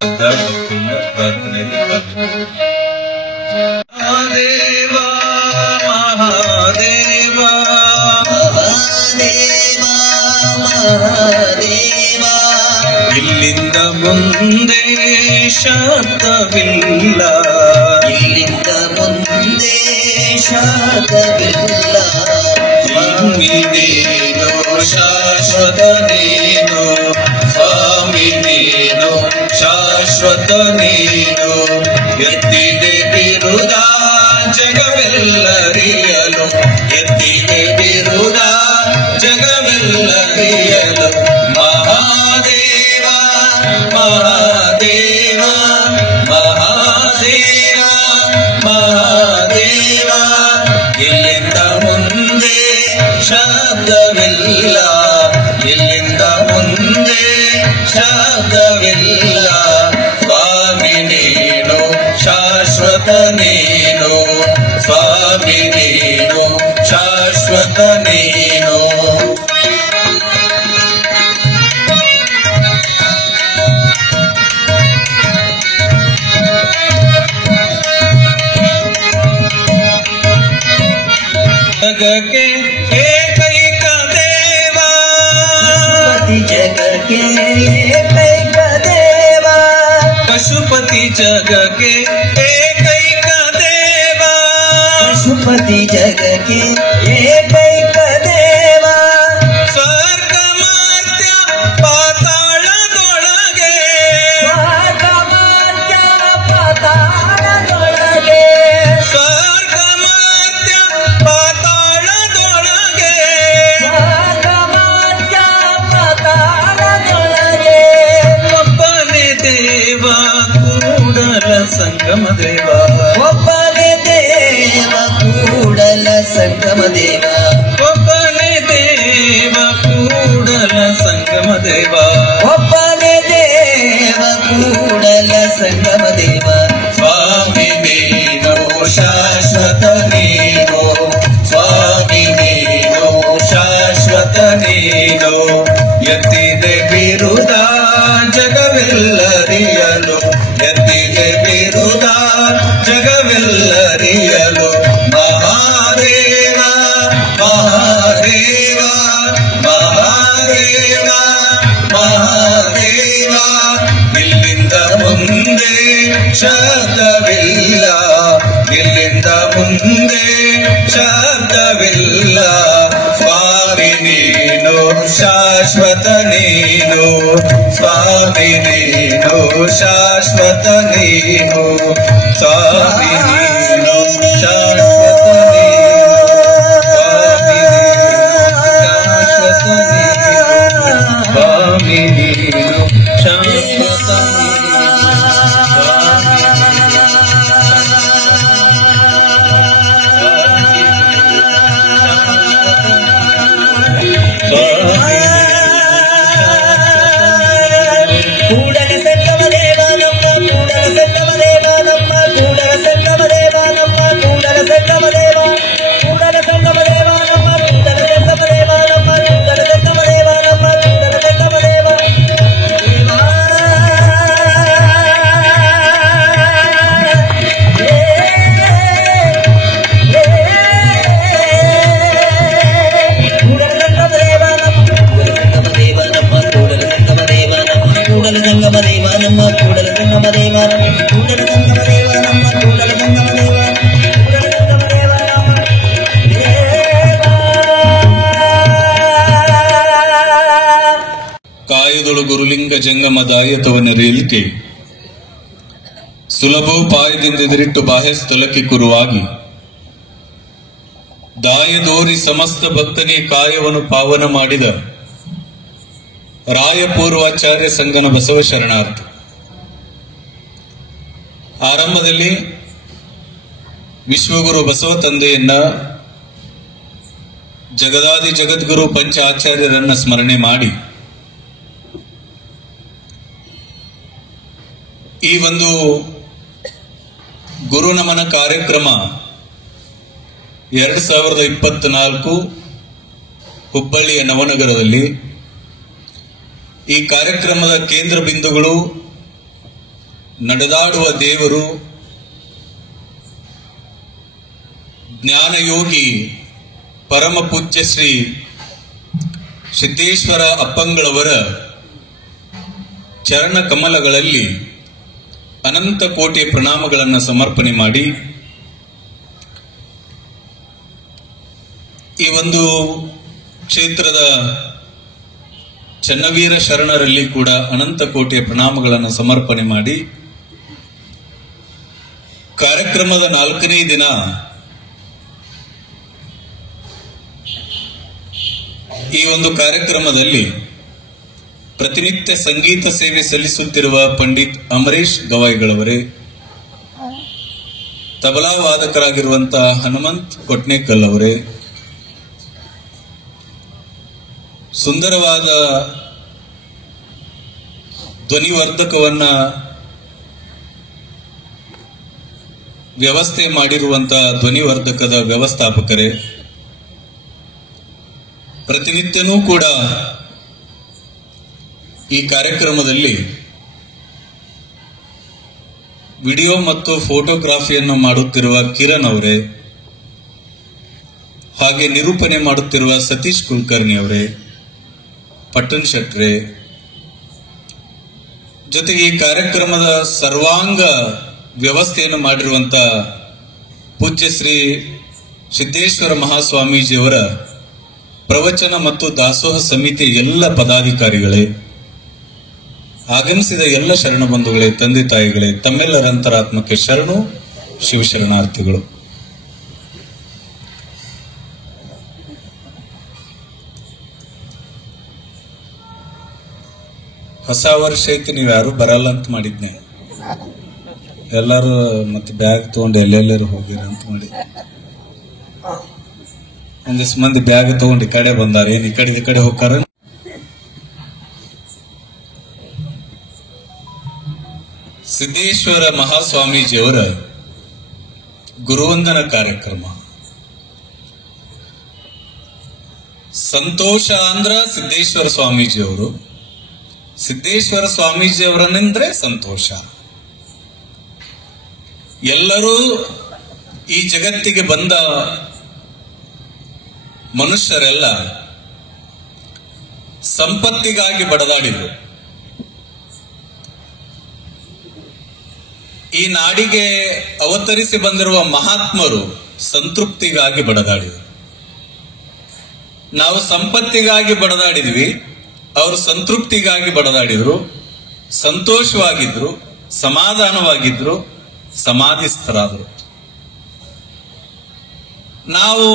ಮಹಾದೇವ ಮಹಾದೇವ ಮಹಾದೇವ ಮಹಾದೇವ ಇಲ್ಲಿಂದ ಮುಂದೆ ಶಬ್ದವಿಲ್ಲ, ಇಲ್ಲಿಂದ ಮುಂದೆ ಶಬ್ದವಿಲ್ಲ. ಸ್ವಾಮಿ ನೀನು ಶಾಶ್ವತ ನೀನು, ಸ್ವಾಮಿ ನೀನು ಶಾಶ್ವತ ನೀನು. ಎತ್ತಿದೆ ಬಿರುದ ಜಗವೆಲ್ಲರಿಯಲು, ಎತ್ತಿದೆ ಬಿರುದ ಜಗವೆಲ್ಲರಿಯಲು. ಮಹಾದೇವ ಮಹಾದೇವ ಮಹಾದೇವ ಮಹಾದೇವ ಇಲ್ಲಿಂದ ಮುಂದೆ ಶಬ್ದವಿಲ್ಲ, ಇಲ್ಲಿಂದ ಮುಂದೆ ಶಬ್ದವಿಲ್ಲ. ಸ್ವಾಮಿ ನೀನು ಶಾಶ್ವತ ನೀನು, ಸ್ವಾಮಿ ನೀನು ಶಾಶ್ವತ ನೀನು. ಜಗಕ್ಕೆ ಏಕೈಕ ದೇವ, ಜಗಕ್ಕೆ ಏಕೈಕ ದೇವ, ಪಶುಪತಿ ಜಗಕ್ಕೆ ಏಕೈಕ ದೇವ, ಪಶುಪತಿ ಜಗಕ್ಕೆ ಏಕೈಕ ದೇವ. ಸ್ವರ್ಗ ಮರ್ತ್ಯ ಪಾತಾಳದೊಳಗೆ, ಸ್ವರ್ಗ ಮರ್ತ್ಯ ಪಾತಾಳದೊಳಗೆ, ಸ್ವರ್ಗ ಮರ್ತ್ಯ ಪಾತಾಳದೊಳಗೆ, ಸ್ವರ್ಗ ಮರ್ತ್ಯ ಪಾತಾಳದೊಳಗೆ. ಒಬ್ಬನೇ ದೇವ ಕೂಡಲ ಸಂಗಮ ದೇವ, ಒಬ್ಬನೇ ದೇವ ಕೂಡಲ ಸಂಗಮ ದೇವ, ಒಬ್ಬನೇ ದೇವ ಕೂಡಲ ಸಂಗಮ ದೇವ, ಒಬ್ಬನೇ ದೇವ ಕೂಡಲ ಸಂಗಮ ದೇವ. ಸ್ವಾಮಿ ನೀನು ಶಾಶ್ವತ ನೀನು, ಸ್ವಾಮಿ ನೀನು ಶಾಶ್ವತ ನೀನು. ಎತ್ತಿದೆ ಬಿರುದ ಜಗವೆಲ್ಲರಿಯಲು, ಎತ್ತಿದೆ ಬಿರುದ ಜಗವೆಲ್ಲರಿಯಲು. ಮಹಾದೇವ ಮಹಾದೇವ ಮಹಾದೇವ ಮಹಾದೇವ ಇಲ್ಲಿಂದ ಮುಂದೆ ಶಬ್ದವಿಲ್ಲ, ಇಲ್ಲಿಂದ ಮುಂದೆ ಶಬ್ದವಿಲ್ಲ. ಸ್ವಾಮಿ ನೀನು ಶಾಶ್ವತ ನೀನು, ಸ್ವಾಮಿ ನೀನು ಶಾಶ್ವತ ನೀನು, ಸ್ವಾಮಿ ನೀನು ಶಾಶ್ವತ ನೀನು, ಸ್ವಾಮಿ ನೀನು ಶಾಶ್ವತ ಕೂಡಲ ಸಂಗಮ ದೇವ ನಮ್ಮ ಕೂಡಲ ಸಂಗಮ ದೇವ ನಮ್ಮ ಕೂಡಲ ಸಂಗಮ ದೇವ ನಮ್ಮ ಕೂಡಲ ಸಂಗಮ ದೇವ, ಕೂಡಲ ಸಂಗಮ ದೇವ ನಮ್ಮ ಕೂಡಲ ಸಂಗಮ ದೇವ ನಮ್ಮ ಕೂಡಲ ಸಂಗಮ ದೇವ ನಮ್ಮ ಕೂಡಲ ಸಂಗಮ ದೇವ. ಕೂಡಲ ಸಂಗಮ ದೇವ ನಮ್ಮ ಕೂಡಲ ಸಂಗಮ ದೇವ ನಮ್ಮ ಕೂಡಲ ಸಂಗಮ ದೇವ ನಮ್ಮ ಕೂಡಲ ಸಂಗಮ ದೇವ ನಮ್ಮ ಕೂಡಲ ಸಂಗಮ ದೇವ ನಮ್ಮ ಕೂಡಲ ಸಂಗಮ ದೇವ ನಮ್ಮ ಕೂಡಲ ಸಂಗಮ ದೇವ ಕೂಡಲ ಸಂಗಮ ದೇವ ನಮ್ಮ ಕಾಯದೊಳು ಗುರುಲಿಂಗ ಜಂಗಮ ದಾಯತವನೆರೆಯಲಿಕೆ ಸುಲಭೋಪಾಯದಿಂದೆದಿರಿಟ್ಟು ಬಾಹ್ಯ ಸ್ಥಳಕ್ಕೆ ಕುರುವಾಗಿ ದಾಯದೋರಿ ಸಮಸ್ತ ಭಕ್ತನೇ ಕಾಯವನ್ನು ಪಾವನ ಮಾಡಿದ ರಾಯಪೂರ್ವಾಚಾರ್ಯ ಸಂಗನ ಬಸವ ಶರಣಾರ್ಥ. ಆರಂಭದಲ್ಲಿ ವಿಶ್ವಗುರು ಬಸವ ತಂದೆಯನ್ನ, ಜಗದಾದಿ ಜಗದ್ಗುರು ಪಂಚ ಆಚಾರ್ಯರನ್ನ ಸ್ಮರಣೆ ಮಾಡಿ ಈ ಒಂದು ಗುರುನಮನ ಕಾರ್ಯಕ್ರಮ 2024 ಹುಬ್ಬಳ್ಳಿಯ ನವನಗರದಲ್ಲಿ ಈ ಕಾರ್ಯಕ್ರಮದ ಕೇಂದ್ರ ಬಿಂದುಗಳು ನಡೆದಾಡುವ ದೇವರು ಜ್ಞಾನಯೋಗಿ ಪರಮ ಪೂಜ್ಯ ಶ್ರೀ ಸಿದ್ದೇಶ್ವರ ಅಪ್ಪಂಗಳವರ ಚರಣ ಕಮಲಗಳಲ್ಲಿ ಅನಂತ ಕೋಟಿ ಪ್ರಣಾಮಗಳನ್ನು ಸಮರ್ಪಣೆ ಮಾಡಿ ಈ ಒಂದು ಕ್ಷೇತ್ರದ ಚನ್ನವೀರ ಶರಣರಲ್ಲಿ ಕೂಡ ಅನಂತ ಕೋಟಿಯ ಪ್ರಣಾಮಗಳನ್ನು ಸಮರ್ಪಣೆ ಮಾಡಿ ಕಾರ್ಯಕ್ರಮದ 4ನೇ ದಿನ ಈ ಒಂದು ಕಾರ್ಯಕ್ರಮದಲ್ಲಿ ಪ್ರತಿನಿತ್ಯ ಸಂಗೀತ ಸೇವೆ ಸಲ್ಲಿಸುತ್ತಿರುವ ಪಂಡಿತ್ ಅಮರೇಶ್ ಗವಾಯಿಗಳವರೇ, ತಬಲಾ ವಾದಕರಾಗಿರುವಂತಹ ಹನುಮಂತ್ ಕೊಟ್ನೇಕಲ್ ಅವರೇ, ಸುಂದರವಾದ ಧ್ವನಿವರ್ಧಕವನ್ನ ವ್ಯವಸ್ಥೆ ಮಾಡಿರುವಂತಹ ಧ್ವನಿವರ್ಧಕದ ವ್ಯವಸ್ಥಾಪಕರೇ, ಪ್ರತಿನಿತ್ಯನೂ ಕೂಡ ಈ ಕಾರ್ಯಕ್ರಮದಲ್ಲಿ ವಿಡಿಯೋ ಮತ್ತು ಫೋಟೋಗ್ರಾಫಿಯನ್ನು ಮಾಡುತ್ತಿರುವ ಕಿರಣ್ ಅವರೇ, ಹಾಗೆ ನಿರೂಪಣೆ ಮಾಡುತ್ತಿರುವ ಸತೀಶ್ ಕುಲಕರ್ಣಿ ಅವರೇ, ಪಟ್ಟಣ್ ಶೆಟ್ರೆ, ಜೊತೆಗೆ ಈ ಕಾರ್ಯಕ್ರಮದ ಸರ್ವಾಂಗ ವ್ಯವಸ್ಥೆಯನ್ನು ಮಾಡಿರುವಂತಹ ಪೂಜ್ಯ ಶ್ರೀ ಸಿದ್ದೇಶ್ವರ ಮಹಾಸ್ವಾಮೀಜಿಯವರ ಪ್ರವಚನ ಮತ್ತು ದಾಸೋಹ ಸಮಿತಿ ಎಲ್ಲ ಪದಾಧಿಕಾರಿಗಳೇ, ಆಗಮಿಸಿದ ಎಲ್ಲ ಶರಣ ಬಂಧುಗಳೇ, ತಂದೆ ತಾಯಿಗಳೇ, ತಮ್ಮೆಲ್ಲರ ಅಂತರಾತ್ಮಕ್ಕೆ ಶರಣು ಶಿವಶರಣಾರ್ಥಿಗಳು. ಹೊಸ ವರ್ಷಕ್ಕೆ ನೀವು ಯಾರು ಬರಲ್ಲ ಅಂತ ಮಾಡಿದ್ನೆ, ಎಲ್ಲರೂ ಮತ್ತೆ ಬ್ಯಾಗ್ ತಗೊಂಡು ಎಲ್ಲೆಲ್ಲರೂ ಹೋಗಿರ ಅಂತ ಮಾಡಿ ಒಂದಿಷ್ಟು ಮಂದಿ ಬ್ಯಾಗ್ ತಗೊಂಡು ಈ ಕಡೆ ಬಂದಾರ. ಏನ್ ಈ ಕಡೆ ಹೋಗ್ತಾರ? ಸಿದ್ದೇಶ್ವರ ಮಹಾಸ್ವಾಮೀಜಿಯವರ ಗುರುವಂದನ ಕಾರ್ಯಕ್ರಮ. ಸಂತೋಷ ಅಂದ್ರ ಸಿದ್ದೇಶ್ವರ ಸ್ವಾಮೀಜಿಯವರು, ಸಿದ್ದೇಶ್ವರ ಸ್ವಾಮೀಜಿಯವರನ್ನೆಂದ್ರೆ ಸಂತೋಷ. ಎಲ್ಲರೂ ಈ ಜಗತ್ತಿಗೆ ಬಂದ ಮನುಷ್ಯರೆಲ್ಲ ಸಂಪತ್ತಿಗಾಗಿ ಬಡದಾಡಿದರು. ಈ ನಾಡಿಗೆ ಅವತರಿಸಿ ಬಂದಿರುವ ಮಹಾತ್ಮರು ಸಂತೃಪ್ತಿಗಾಗಿ ಬಡದಾಡಿದರು. ನಾವು ಸಂಪತ್ತಿಗಾಗಿ ಬಡದಾಡಿದ್ವಿ, ಅವರು ಸಂತೃಪ್ತಿಗಾಗಿ ಬಡದಾಡಿದ್ರು, ಸಂತೋಷವಾಗಿದ್ರು, ಸಮಾಧಾನವಾಗಿದ್ರು, ಸಮಾಧಿಸ್ಥರಾದರು. ನಾವು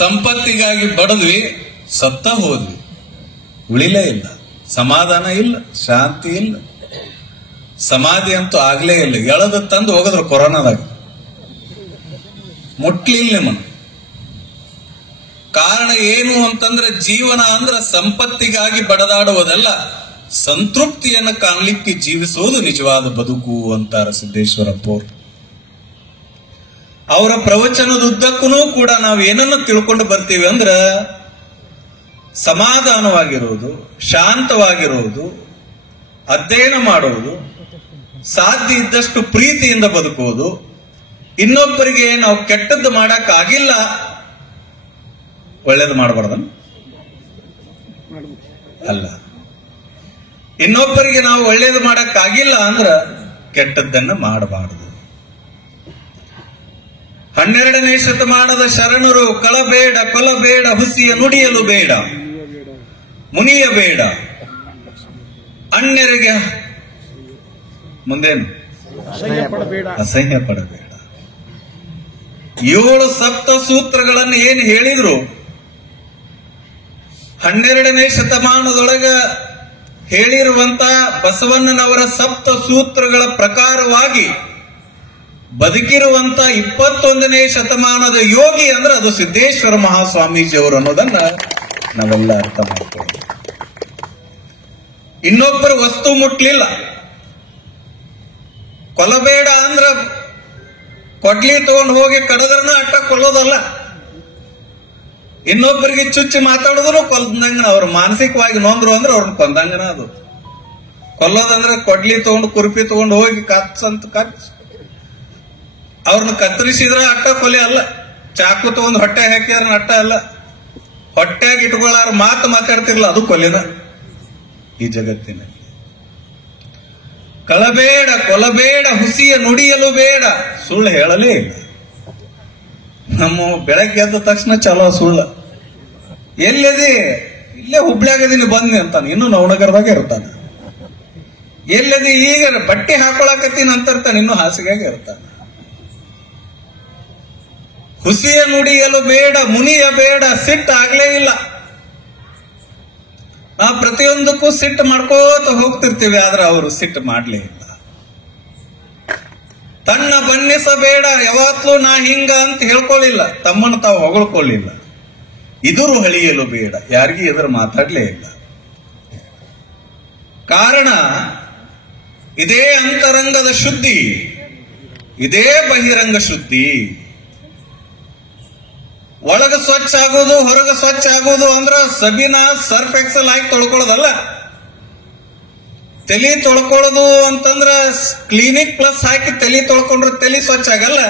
ಸಂಪತ್ತಿಗಾಗಿ ಬಡದ್ವಿ, ಸತ್ತ ಹೋದ್ವಿ, ಉಳಿಲೇ ಇಲ್ಲ, ಸಮಾಧಾನ ಇಲ್ಲ, ಶಾಂತಿ ಇಲ್ಲ, ಸಮಾಧಿ ಅಂತೂ ಆಗ್ಲೇ ಇಲ್ಲ. ಎಳೆದು ತಂದು ಹೋಗಿದ್ರು ಕೊರೋನಾದಾಗ, ಮುಟ್ಲಿಲ್ಲ ನಿಮ್ಮನ್ನು. ಕಾರಣ ಏನು ಅಂತಂದ್ರೆ ಜೀವನ ಅಂದ್ರೆ ಸಂಪತ್ತಿಗಾಗಿ ಬಡದಾಡುವುದಲ್ಲ, ಸಂತೃಪ್ತಿಯನ್ನು ಕಾಣಲಿಕ್ಕೆ ಜೀವಿಸುವುದು ನಿಜವಾದ ಬದುಕು ಅಂತಾರ ಸಿದ್ದೇಶ್ವರಪ್ಪ ಅವರು. ಅವರ ಪ್ರವಚನದ ಉದ್ದಕ್ಕೂ ಕೂಡ ನಾವು ಏನನ್ನು ತಿಳ್ಕೊಂಡು ಬರ್ತೀವಿ ಅಂದ್ರ ಸಮಾಧಾನವಾಗಿರುವುದು, ಶಾಂತವಾಗಿರುವುದು, ಅಧ್ಯಯನ ಮಾಡುವುದು, ಸಾಧ್ಯ ಇದ್ದಷ್ಟು ಪ್ರೀತಿಯಿಂದ ಬದುಕುವುದು, ಇನ್ನೊಬ್ಬರಿಗೆ ನಾವು ಕೆಟ್ಟದ್ದು ಮಾಡಕ್ ಆಗಿಲ್ಲ, ಒಳ್ಳೇದು ಮಾಡಬಾರ್ದ ಅಲ್ಲ, ಇನ್ನೊಬ್ಬರಿಗೆ ನಾವು ಒಳ್ಳೇದು ಮಾಡಕ್ ಆಗಿಲ್ಲ ಅಂದ್ರ ಕೆಟ್ಟದ್ದನ್ನ ಮಾಡಬಾರದು. 12ನೇ ಶತಮಾನದ ಶರಣರು ಕಳಬೇಡ, ಕೊಲಬೇಡ, ಹುಸಿಯ ನುಡಿಯಲು ಬೇಡ, ಮುನಿಯಬೇಡ, ಅನ್ಯರಿಗೆ ಮುಂದೇನು ಅಸಹ್ಯ ಪಡಬೇಡ, 7 ಸಪ್ತ ಸೂತ್ರಗಳನ್ನು ಏನು ಹೇಳಿದ್ರು 12ನೇ ಶತಮಾನದೊಳಗ ಹೇಳಿರುವಂತ ಬಸವಣ್ಣನವರ ಸಪ್ತ ಸೂತ್ರಗಳ ಪ್ರಕಾರವಾಗಿ ಬದುಕಿರುವಂತ 21ನೇ ಶತಮಾನದ ಯೋಗಿ ಅಂದ್ರೆ ಅದು ಸಿದ್ದೇಶ್ವರ ಮಹಾಸ್ವಾಮೀಜಿ ಅವರು ಅನ್ನೋದನ್ನ ನಾವೆಲ್ಲ ಅರ್ಥ ಮಾಡ್ಕೊಳ್ಳೋದು. ಇನ್ನೊಬ್ಬರ ವಸ್ತು ಮುಟ್ಲಿಲ್ಲ, ಕೊಲ್ಲಬೇಡ ಅಂದ್ರ ಕೊಡ್ಲಿ ತಗೊಂಡು ಹೋಗಿ ಕಡದ್ರನ ಅಟ್ಟ ಕೊಲ್ಲೋದಲ್ಲ, ಇನ್ನೊಬ್ಬರಿಗೆ ಚುಚ್ಚಿ ಮಾತಾಡಿದ್ರು ಕೊಲ್ದಂಗನ, ಅವ್ರು ಮಾನಸಿಕವಾಗಿ ನೊಂದ್ರು ಅಂದ್ರೆ ಅವ್ರನ್ನ ಕೊಂದಂಗನ ಅದು. ಕೊಲ್ಲೋದಂದ್ರೆ ಕೊಡ್ಲಿ ತಗೊಂಡು ಕುರ್ಪಿ ತಗೊಂಡು ಹೋಗಿ ಕಚ್ಚಂತ ಅವ್ರನ್ನ ಕತ್ತರಿಸಿದ್ರ ಅಟ್ಟ ಕೊಲೆ ಅಲ್ಲ. ಚಾಕು ತಗೊಂಡು ಹೊಟ್ಟೆ ಹಾಕಿದ್ರ ಅಟ್ಟ ಅಲ್ಲ. ಹೊಟ್ಟೆಗೆ ಇಟ್ಕೊಳ್ಳಾರ ಮಾತು ಮಾತಾಡ್ತಿರ್ಲ ಅದು ಕೊಲೆನ ಈ ಜಗತ್ತಿನಲ್ಲಿ. ಕಳಬೇಡ, ಕೊಲಬೇಡ, ಹುಸಿಯ ನುಡಿಯಲು ಬೇಡ, ಸುಳ್ಳು ಹೇಳಲೇ ಇಲ್ಲ. ನಮ್ಮ ಬೆಳಗ್ಗೆ ಎದ್ದ ತಕ್ಷಣ ಚಲೋ ಸುಳ್ಳ. ಎಲ್ಲಿದೆ? ಇಲ್ಲೇ ಹುಬ್ಳ್ಯಾಗದೀನಿ ಬಂದ್ನಿ ಅಂತಾನೆ, ಇನ್ನು ನವನಗರದಾಗ ಇರ್ತಾನೆ. ಎಲ್ಲಿದೆ? ಈಗ ಬಟ್ಟೆ ಹಾಕೊಳಕತ್ತೀನಿ ಅಂತ ಇರ್ತಾನೆ, ಇನ್ನು ಹಾಸಿಗೆಯಾಗ ಇರ್ತಾನೆ. ಹುಸಿಯ ನುಡಿಯಲು ಬೇಡ, ಮುನಿಯ ಬೇಡ, ಸಿಟ್ಟು ಆಗ್ಲೇ ಇಲ್ಲ. ನಾವು ಪ್ರತಿಯೊಂದಕ್ಕೂ ಸಿಟ್ಟು ಮಾಡ್ಕೋತ ಹೋಗ್ತಿರ್ತೀವಿ, ಆದ್ರೆ ಅವರು ಸಿಟ್ಟು ಮಾಡ್ಲೇ ಇಲ್ಲ. ತನ್ನ ಬಣ್ಣಿಸಬೇಡ, ಯಾವತ್ತೂ ನಾ ಹಿಂಗ ಅಂತ ಹೇಳ್ಕೊಳ್ಳಿಲ್ಲ, ತಮ್ಮನ್ನು ತಾವು ಹೊಗಳ್ಕೊಳ್ಳಿಲ್ಲ. ಇದುರು ಹಳಿಯಲು ಬೇಡ, ಯಾರಿಗೂ ಎದುರು ಮಾತಾಡ್ಲೇ ಇಲ್ಲ. ಕಾರಣ ಇದೇ ಅಂತರಂಗದ ಶುದ್ಧಿ, ಇದೇ ಬಹಿರಂಗ ಶುದ್ಧಿ. ಒಳಗ ಸ್ವಚ್ಛ ಆಗೋದು, ಹೊರಗ ಸ್ವಚ್ಛ ಆಗೋದು ಅಂದ್ರ ಸಬಿನ ಸರ್ಫ್ ಎಕ್ಸಲ್ ಹಾಕಿ ತೊಳ್ಕೊಳ್ಳೋದಲ್ಲ. ತಲೆ ತೊಳ್ಕೊಳ್ಳೋದು ಅಂತಂದ್ರ ಕ್ಲಿನಿಕ್ ಪ್ಲಸ್ ಹಾಕಿ ತಲೆ ತೊಳ್ಕೊಂಡ್ರೆ ತಲೆ ಸ್ವಚ್ಛ ಆಗಲ್ಲ.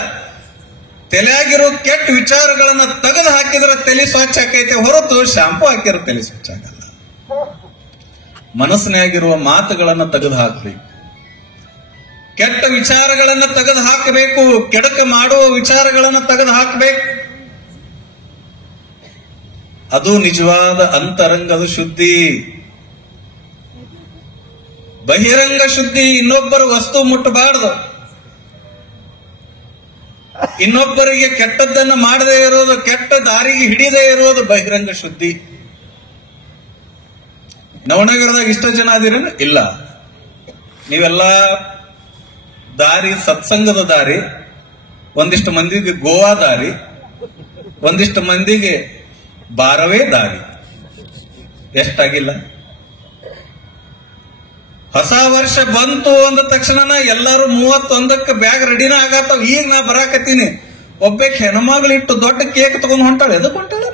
ತಲೆಯಾಗಿರೋ ಕೆಟ್ಟ ವಿಚಾರಗಳನ್ನ ತೆಗೆದು ಹಾಕಿದ್ರೆ ತಲೆ ಸ್ವಚ್ಛ ಆಕೈತೆ ಹೊರತು ಶಾಂಪು ಹಾಕಿರೋ ತಲೆ ಸ್ವಚ್ಛ ಆಗಲ್ಲ. ಮನಸ್ಸಿನಾಗಿರುವ ಮಾತುಗಳನ್ನ ತೆಗೆದು ಹಾಕಬೇಕು, ಕೆಟ್ಟ ವಿಚಾರಗಳನ್ನ ತೆಗೆದು ಹಾಕಬೇಕು, ಕೆಡಕ ಮಾಡುವ ವಿಚಾರಗಳನ್ನ ತೆಗೆದು ಹಾಕಬೇಕು. ಅದು ನಿಜವಾದ ಅಂತರಂಗದ ಶುದ್ಧಿ. ಬಹಿರಂಗ ಶುದ್ಧಿ ಇನ್ನೊಬ್ಬರ ವಸ್ತು ಮುಟ್ಟಬಾರದು, ಇನ್ನೊಬ್ಬರಿಗೆ ಕೆಟ್ಟದ್ದನ್ನ ಮಾಡದೇ ಇರೋದು, ಕೆಟ್ಟ ದಾರಿಗೆ ಹಿಡಿದೇ ಇರೋದು ಬಹಿರಂಗ ಶುದ್ಧಿ. ನವನಗರದಾಗ ಇಷ್ಟ ಜನ ಅದಿರೇನು? ಇಲ್ಲ. ನೀವೆಲ್ಲ ದಾರಿ ಸತ್ಸಂಗದ ದಾರಿ, ಒಂದಿಷ್ಟು ಮಂದಿಗೆ ಗೋವಾ ದಾರಿ, ಒಂದಿಷ್ಟು ಮಂದಿಗೆ ಬಾರವೇ ದಾರಿ. ಎಷ್ಟಾಗಿಲ್ಲ? ಹೊಸ ವರ್ಷ ಬಂತು ಅಂದ ತಕ್ಷಣ ಎಲ್ಲಾರು 31ಕ್ಕೆ ಬ್ಯಾಗ್ ರೆಡಿನ ಆಗತ್ತಾವ. ಈಗ ನಾ ಬರಾಕತ್ತೀನಿ, ಒಬ್ಬಕ್ಕೆ ಹೆಣ್ಮಗಳಿಟ್ಟು ದೊಡ್ಡ ಕೇಕ್ ತಗೊಂಡ್ ಹೊಂಟಾಳೆ. ಎದಕ್ ಹೊಂಟಾಳ?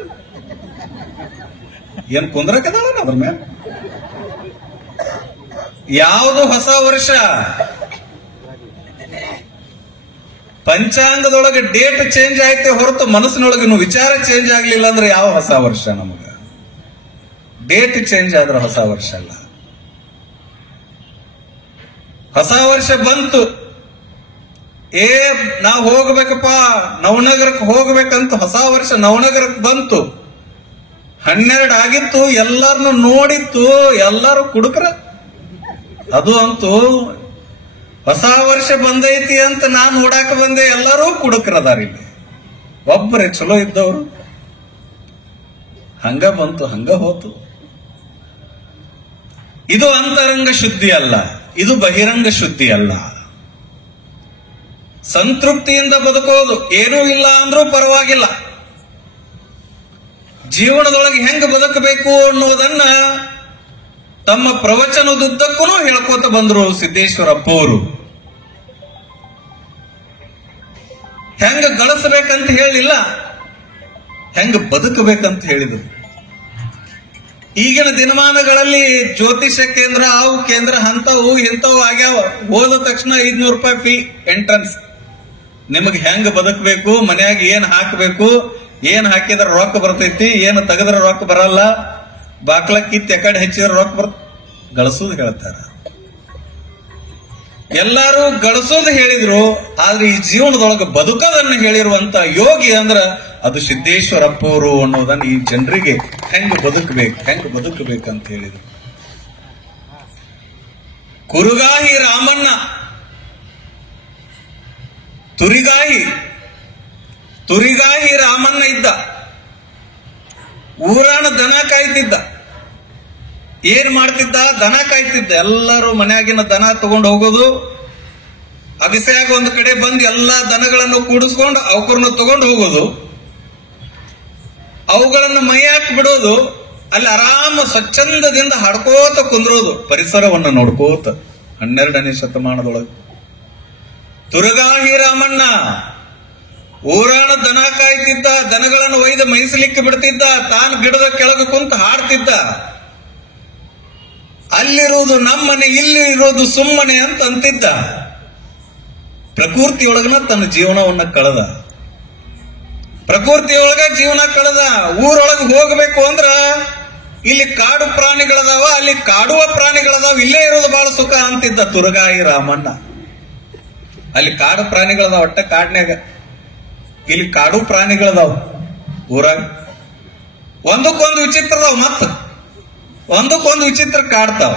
ಏನ್ ಕುಂದ್ರಕದಾಳ ಅದ್ರ ಮೇಲೆ? ಯಾವುದು ಹೊಸ ವರ್ಷ? ಪಂಚಾಂಗದೊಳಗೆ ಡೇಟ್ ಚೇಂಜ್ ಆಯ್ತೆ ಹೊರತು ಮನಸ್ಸಿನೊಳಗೆ ವಿಚಾರ ಚೇಂಜ್ ಆಗ್ಲಿಲ್ಲ ಅಂದ್ರೆ ಯಾವ ಹೊಸ ವರ್ಷ? ನಮಗ ಡೇಟ್ ಚೇಂಜ್ ಆದ್ರೆ ಹೊಸ ವರ್ಷ ಅಲ್ಲ. ಹೊಸ ವರ್ಷ ಬಂತು, ನಾವು ಹೋಗ್ಬೇಕಪ್ಪ ನವನಗರಕ್ಕೆ ಹೋಗ್ಬೇಕಂತ ಹೊಸ ವರ್ಷ ನವನಗರಕ್ಕೆ ಬಂತು. 12 ಆಗಿತ್ತು, ಎಲ್ಲಾರನ್ನು ನೋಡಿತ್ತು, ಎಲ್ಲಾರು ಕುಡುಕ್ರ. ಅದು ಅಂತೂ ಹೊಸ ವರ್ಷ ಬಂದೈತಿ ಅಂತ ನಾನು ನೋಡಾಕ ಬಂದೆ, ಎಲ್ಲರೂ ಕುಡುಕ್ರದಾರ. ಇಲ್ಲಿ ಒಬ್ಬರೇ ಚಲೋ ಇದ್ದವರು. ಹಂಗ ಬಂತು, ಹಂಗ ಹೋತು. ಇದು ಅಂತರಂಗ ಶುದ್ಧಿ ಅಲ್ಲ, ಇದು ಬಹಿರಂಗ ಶುದ್ಧಿ ಅಲ್ಲ. ಸಂತೃಪ್ತಿಯಿಂದ ಬದುಕೋದು, ಏನೂ ಇಲ್ಲ ಅಂದ್ರೂ ಪರವಾಗಿಲ್ಲ. ಜೀವನದೊಳಗೆ ಹೆಂಗ ಬದುಕಬೇಕು ಅನ್ನೋದನ್ನ ತಮ್ಮ ಪ್ರವಚನದುದ್ದಕ್ಕೂ ಹೇಳ್ಕೋತ ಬಂದ್ರು ಸಿದ್ದೇಶ್ವರಪ್ಪವರು. ಹೆಂಗ ಗಳಿಸಬೇಕಂತ ಹೇಳಿಲ್ಲ, ಹೆಂಗ ಬದುಕಬೇಕಂತ ಹೇಳಿದ್ರು. ಈಗಿನ ದಿನಮಾನಗಳಲ್ಲಿ ಜ್ಯೋತಿಷ್ಯ ಕೇಂದ್ರ, ಅವು ಕೇಂದ್ರ, ಅಂತವು ಇಂಥವು ಆಗ್ಯಾವ. ಹೋದ ತಕ್ಷಣ 500 ರೂಪಾಯಿ ಫೀ ಎಂಟ್ರನ್ಸ್. ನಿಮಗೆ ಹೆಂಗ ಬದುಕಬೇಕು, ಮನ್ಯಾಗ ಏನ್ ಹಾಕಬೇಕು, ಏನ್ ಹಾಕಿದ್ರೆ ರೊಕ್ಕ ಬರ್ತೈತಿ, ಏನ್ ತೆಗೆದ್ರೆ ರೊಕ್ಕ ಬರಲ್ಲ, ಬಾಕ್ಲ ಕಿತ್ತಿ ಕಡೆ ಹೆಚ್ಚಿದ್ರೆ ರೊಕ್ಕ ಗಳಿಸೋದು ಹೇಳ್ತಾರ. ಎಲ್ಲಾರು ಗಳಿಸೋದು ಹೇಳಿದ್ರು, ಆದ್ರೆ ಈ ಜೀವನದೊಳಗೆ ಬದುಕೋದನ್ನ ಹೇಳಿರುವಂತ ಯೋಗಿ ಅಂದ್ರ ಅದು ಸಿದ್ದೇಶ್ವರಪ್ಪವರು ಅನ್ನೋದನ್ನ ಈ ಜನರಿಗೆ ಹೆಂಗ ಬದುಕಬೇಕಂತ ಹೇಳಿದ್ರು. ಕುರುಗಾಹಿ ರಾಮಣ್ಣ, ತುರಿಗಾಹಿ ರಾಮಣ್ಣ ಇದ್ದ. ಊರಾಣ ದನ ಕಾಯ್ತಿದ್ದ. ಏನ್ ಮಾಡ್ತಿದ್ದ? ದನ ಕಾಯ್ತಿದ್ದ. ಎಲ್ಲರೂ ಮನ್ಯಾಗಿನ ದನ ತಗೊಂಡು ಹೋಗೋದು, ಅಗಸೆಯಾಗ ಒಂದು ಕಡೆ ಬಂದು ಎಲ್ಲಾ ದನಗಳನ್ನು ಕೂಡಿಸ್ಕೊಂಡು ಅವಕರನ್ನ ತಗೊಂಡು ಹೋಗೋದು, ಅವುಗಳನ್ನು ಮೈಯಾಕ್ ಬಿಡೋದು, ಅಲ್ಲಿ ಆರಾಮ ಸ್ವಚ್ಛಂದದಿಂದ ಹಾಡ್ಕೋತ ಕುಂದ್ರೋದು, ಪರಿಸರವನ್ನು ನೋಡ್ಕೋತ. 12ನೇ ಶತಮಾನದೊಳಗೆ ತುರಗಾಹಿ ರಾಮಣ್ಣ ಊರಾಣ ದನ ಕಾಯ್ತಿದ್ದ. ದನಗಳನ್ನು ಒಯ್ದು ಮೈಸಲಿಕ್ಕೆ ಬಿಡ್ತಿದ್ದ, ತಾನು ಗಿಡದ ಕೆಳಗೆ ಕುಂತು ಹಾಡ್ತಿದ್ದ. ಅಲ್ಲಿರುವುದು ನಮ್ಮನೆ, ಇಲ್ಲಿ ಇರೋದು ಸುಮ್ಮನೆ ಅಂತ ಅಂತಿದ್ದ. ಪ್ರಕೃತಿಯೊಳಗನ ತನ್ನ ಜೀವನವನ್ನ ಕಳೆದ. ಪ್ರಕೃತಿಯೊಳಗ ಜೀವನ ಕಳೆದ. ಊರೊಳಗೆ ಹೋಗ್ಬೇಕು ಅಂದ್ರ ಇಲ್ಲಿ ಕಾಡು ಪ್ರಾಣಿಗಳದಾವ, ಅಲ್ಲಿ ಕಾಡುವ ಪ್ರಾಣಿಗಳದಾವ, ಇಲ್ಲೇ ಇರೋದು ಬಹಳ ಸುಖ ಅಂತಿದ್ದ ತುರಗಾಯಿ ರಾಮಣ್ಣ. ಅಲ್ಲಿ ಕಾಡು ಪ್ರಾಣಿಗಳದಾವ, ಒಟ್ಟ ಕಾಡ್ನ್ಯಾಗ. ಇಲ್ಲಿ ಕಾಡು ಪ್ರಾಣಿಗಳದಾವ ಊರಾಗ. ಒಂದಕ್ಕೊಂದು ವಿಚಿತ್ರ ಅದಾವ, ಮತ್ತ ಒಂದಕ್ಕೊಂದು ವಿಚಿತ್ರ ಕಾಡ್ತಾವ.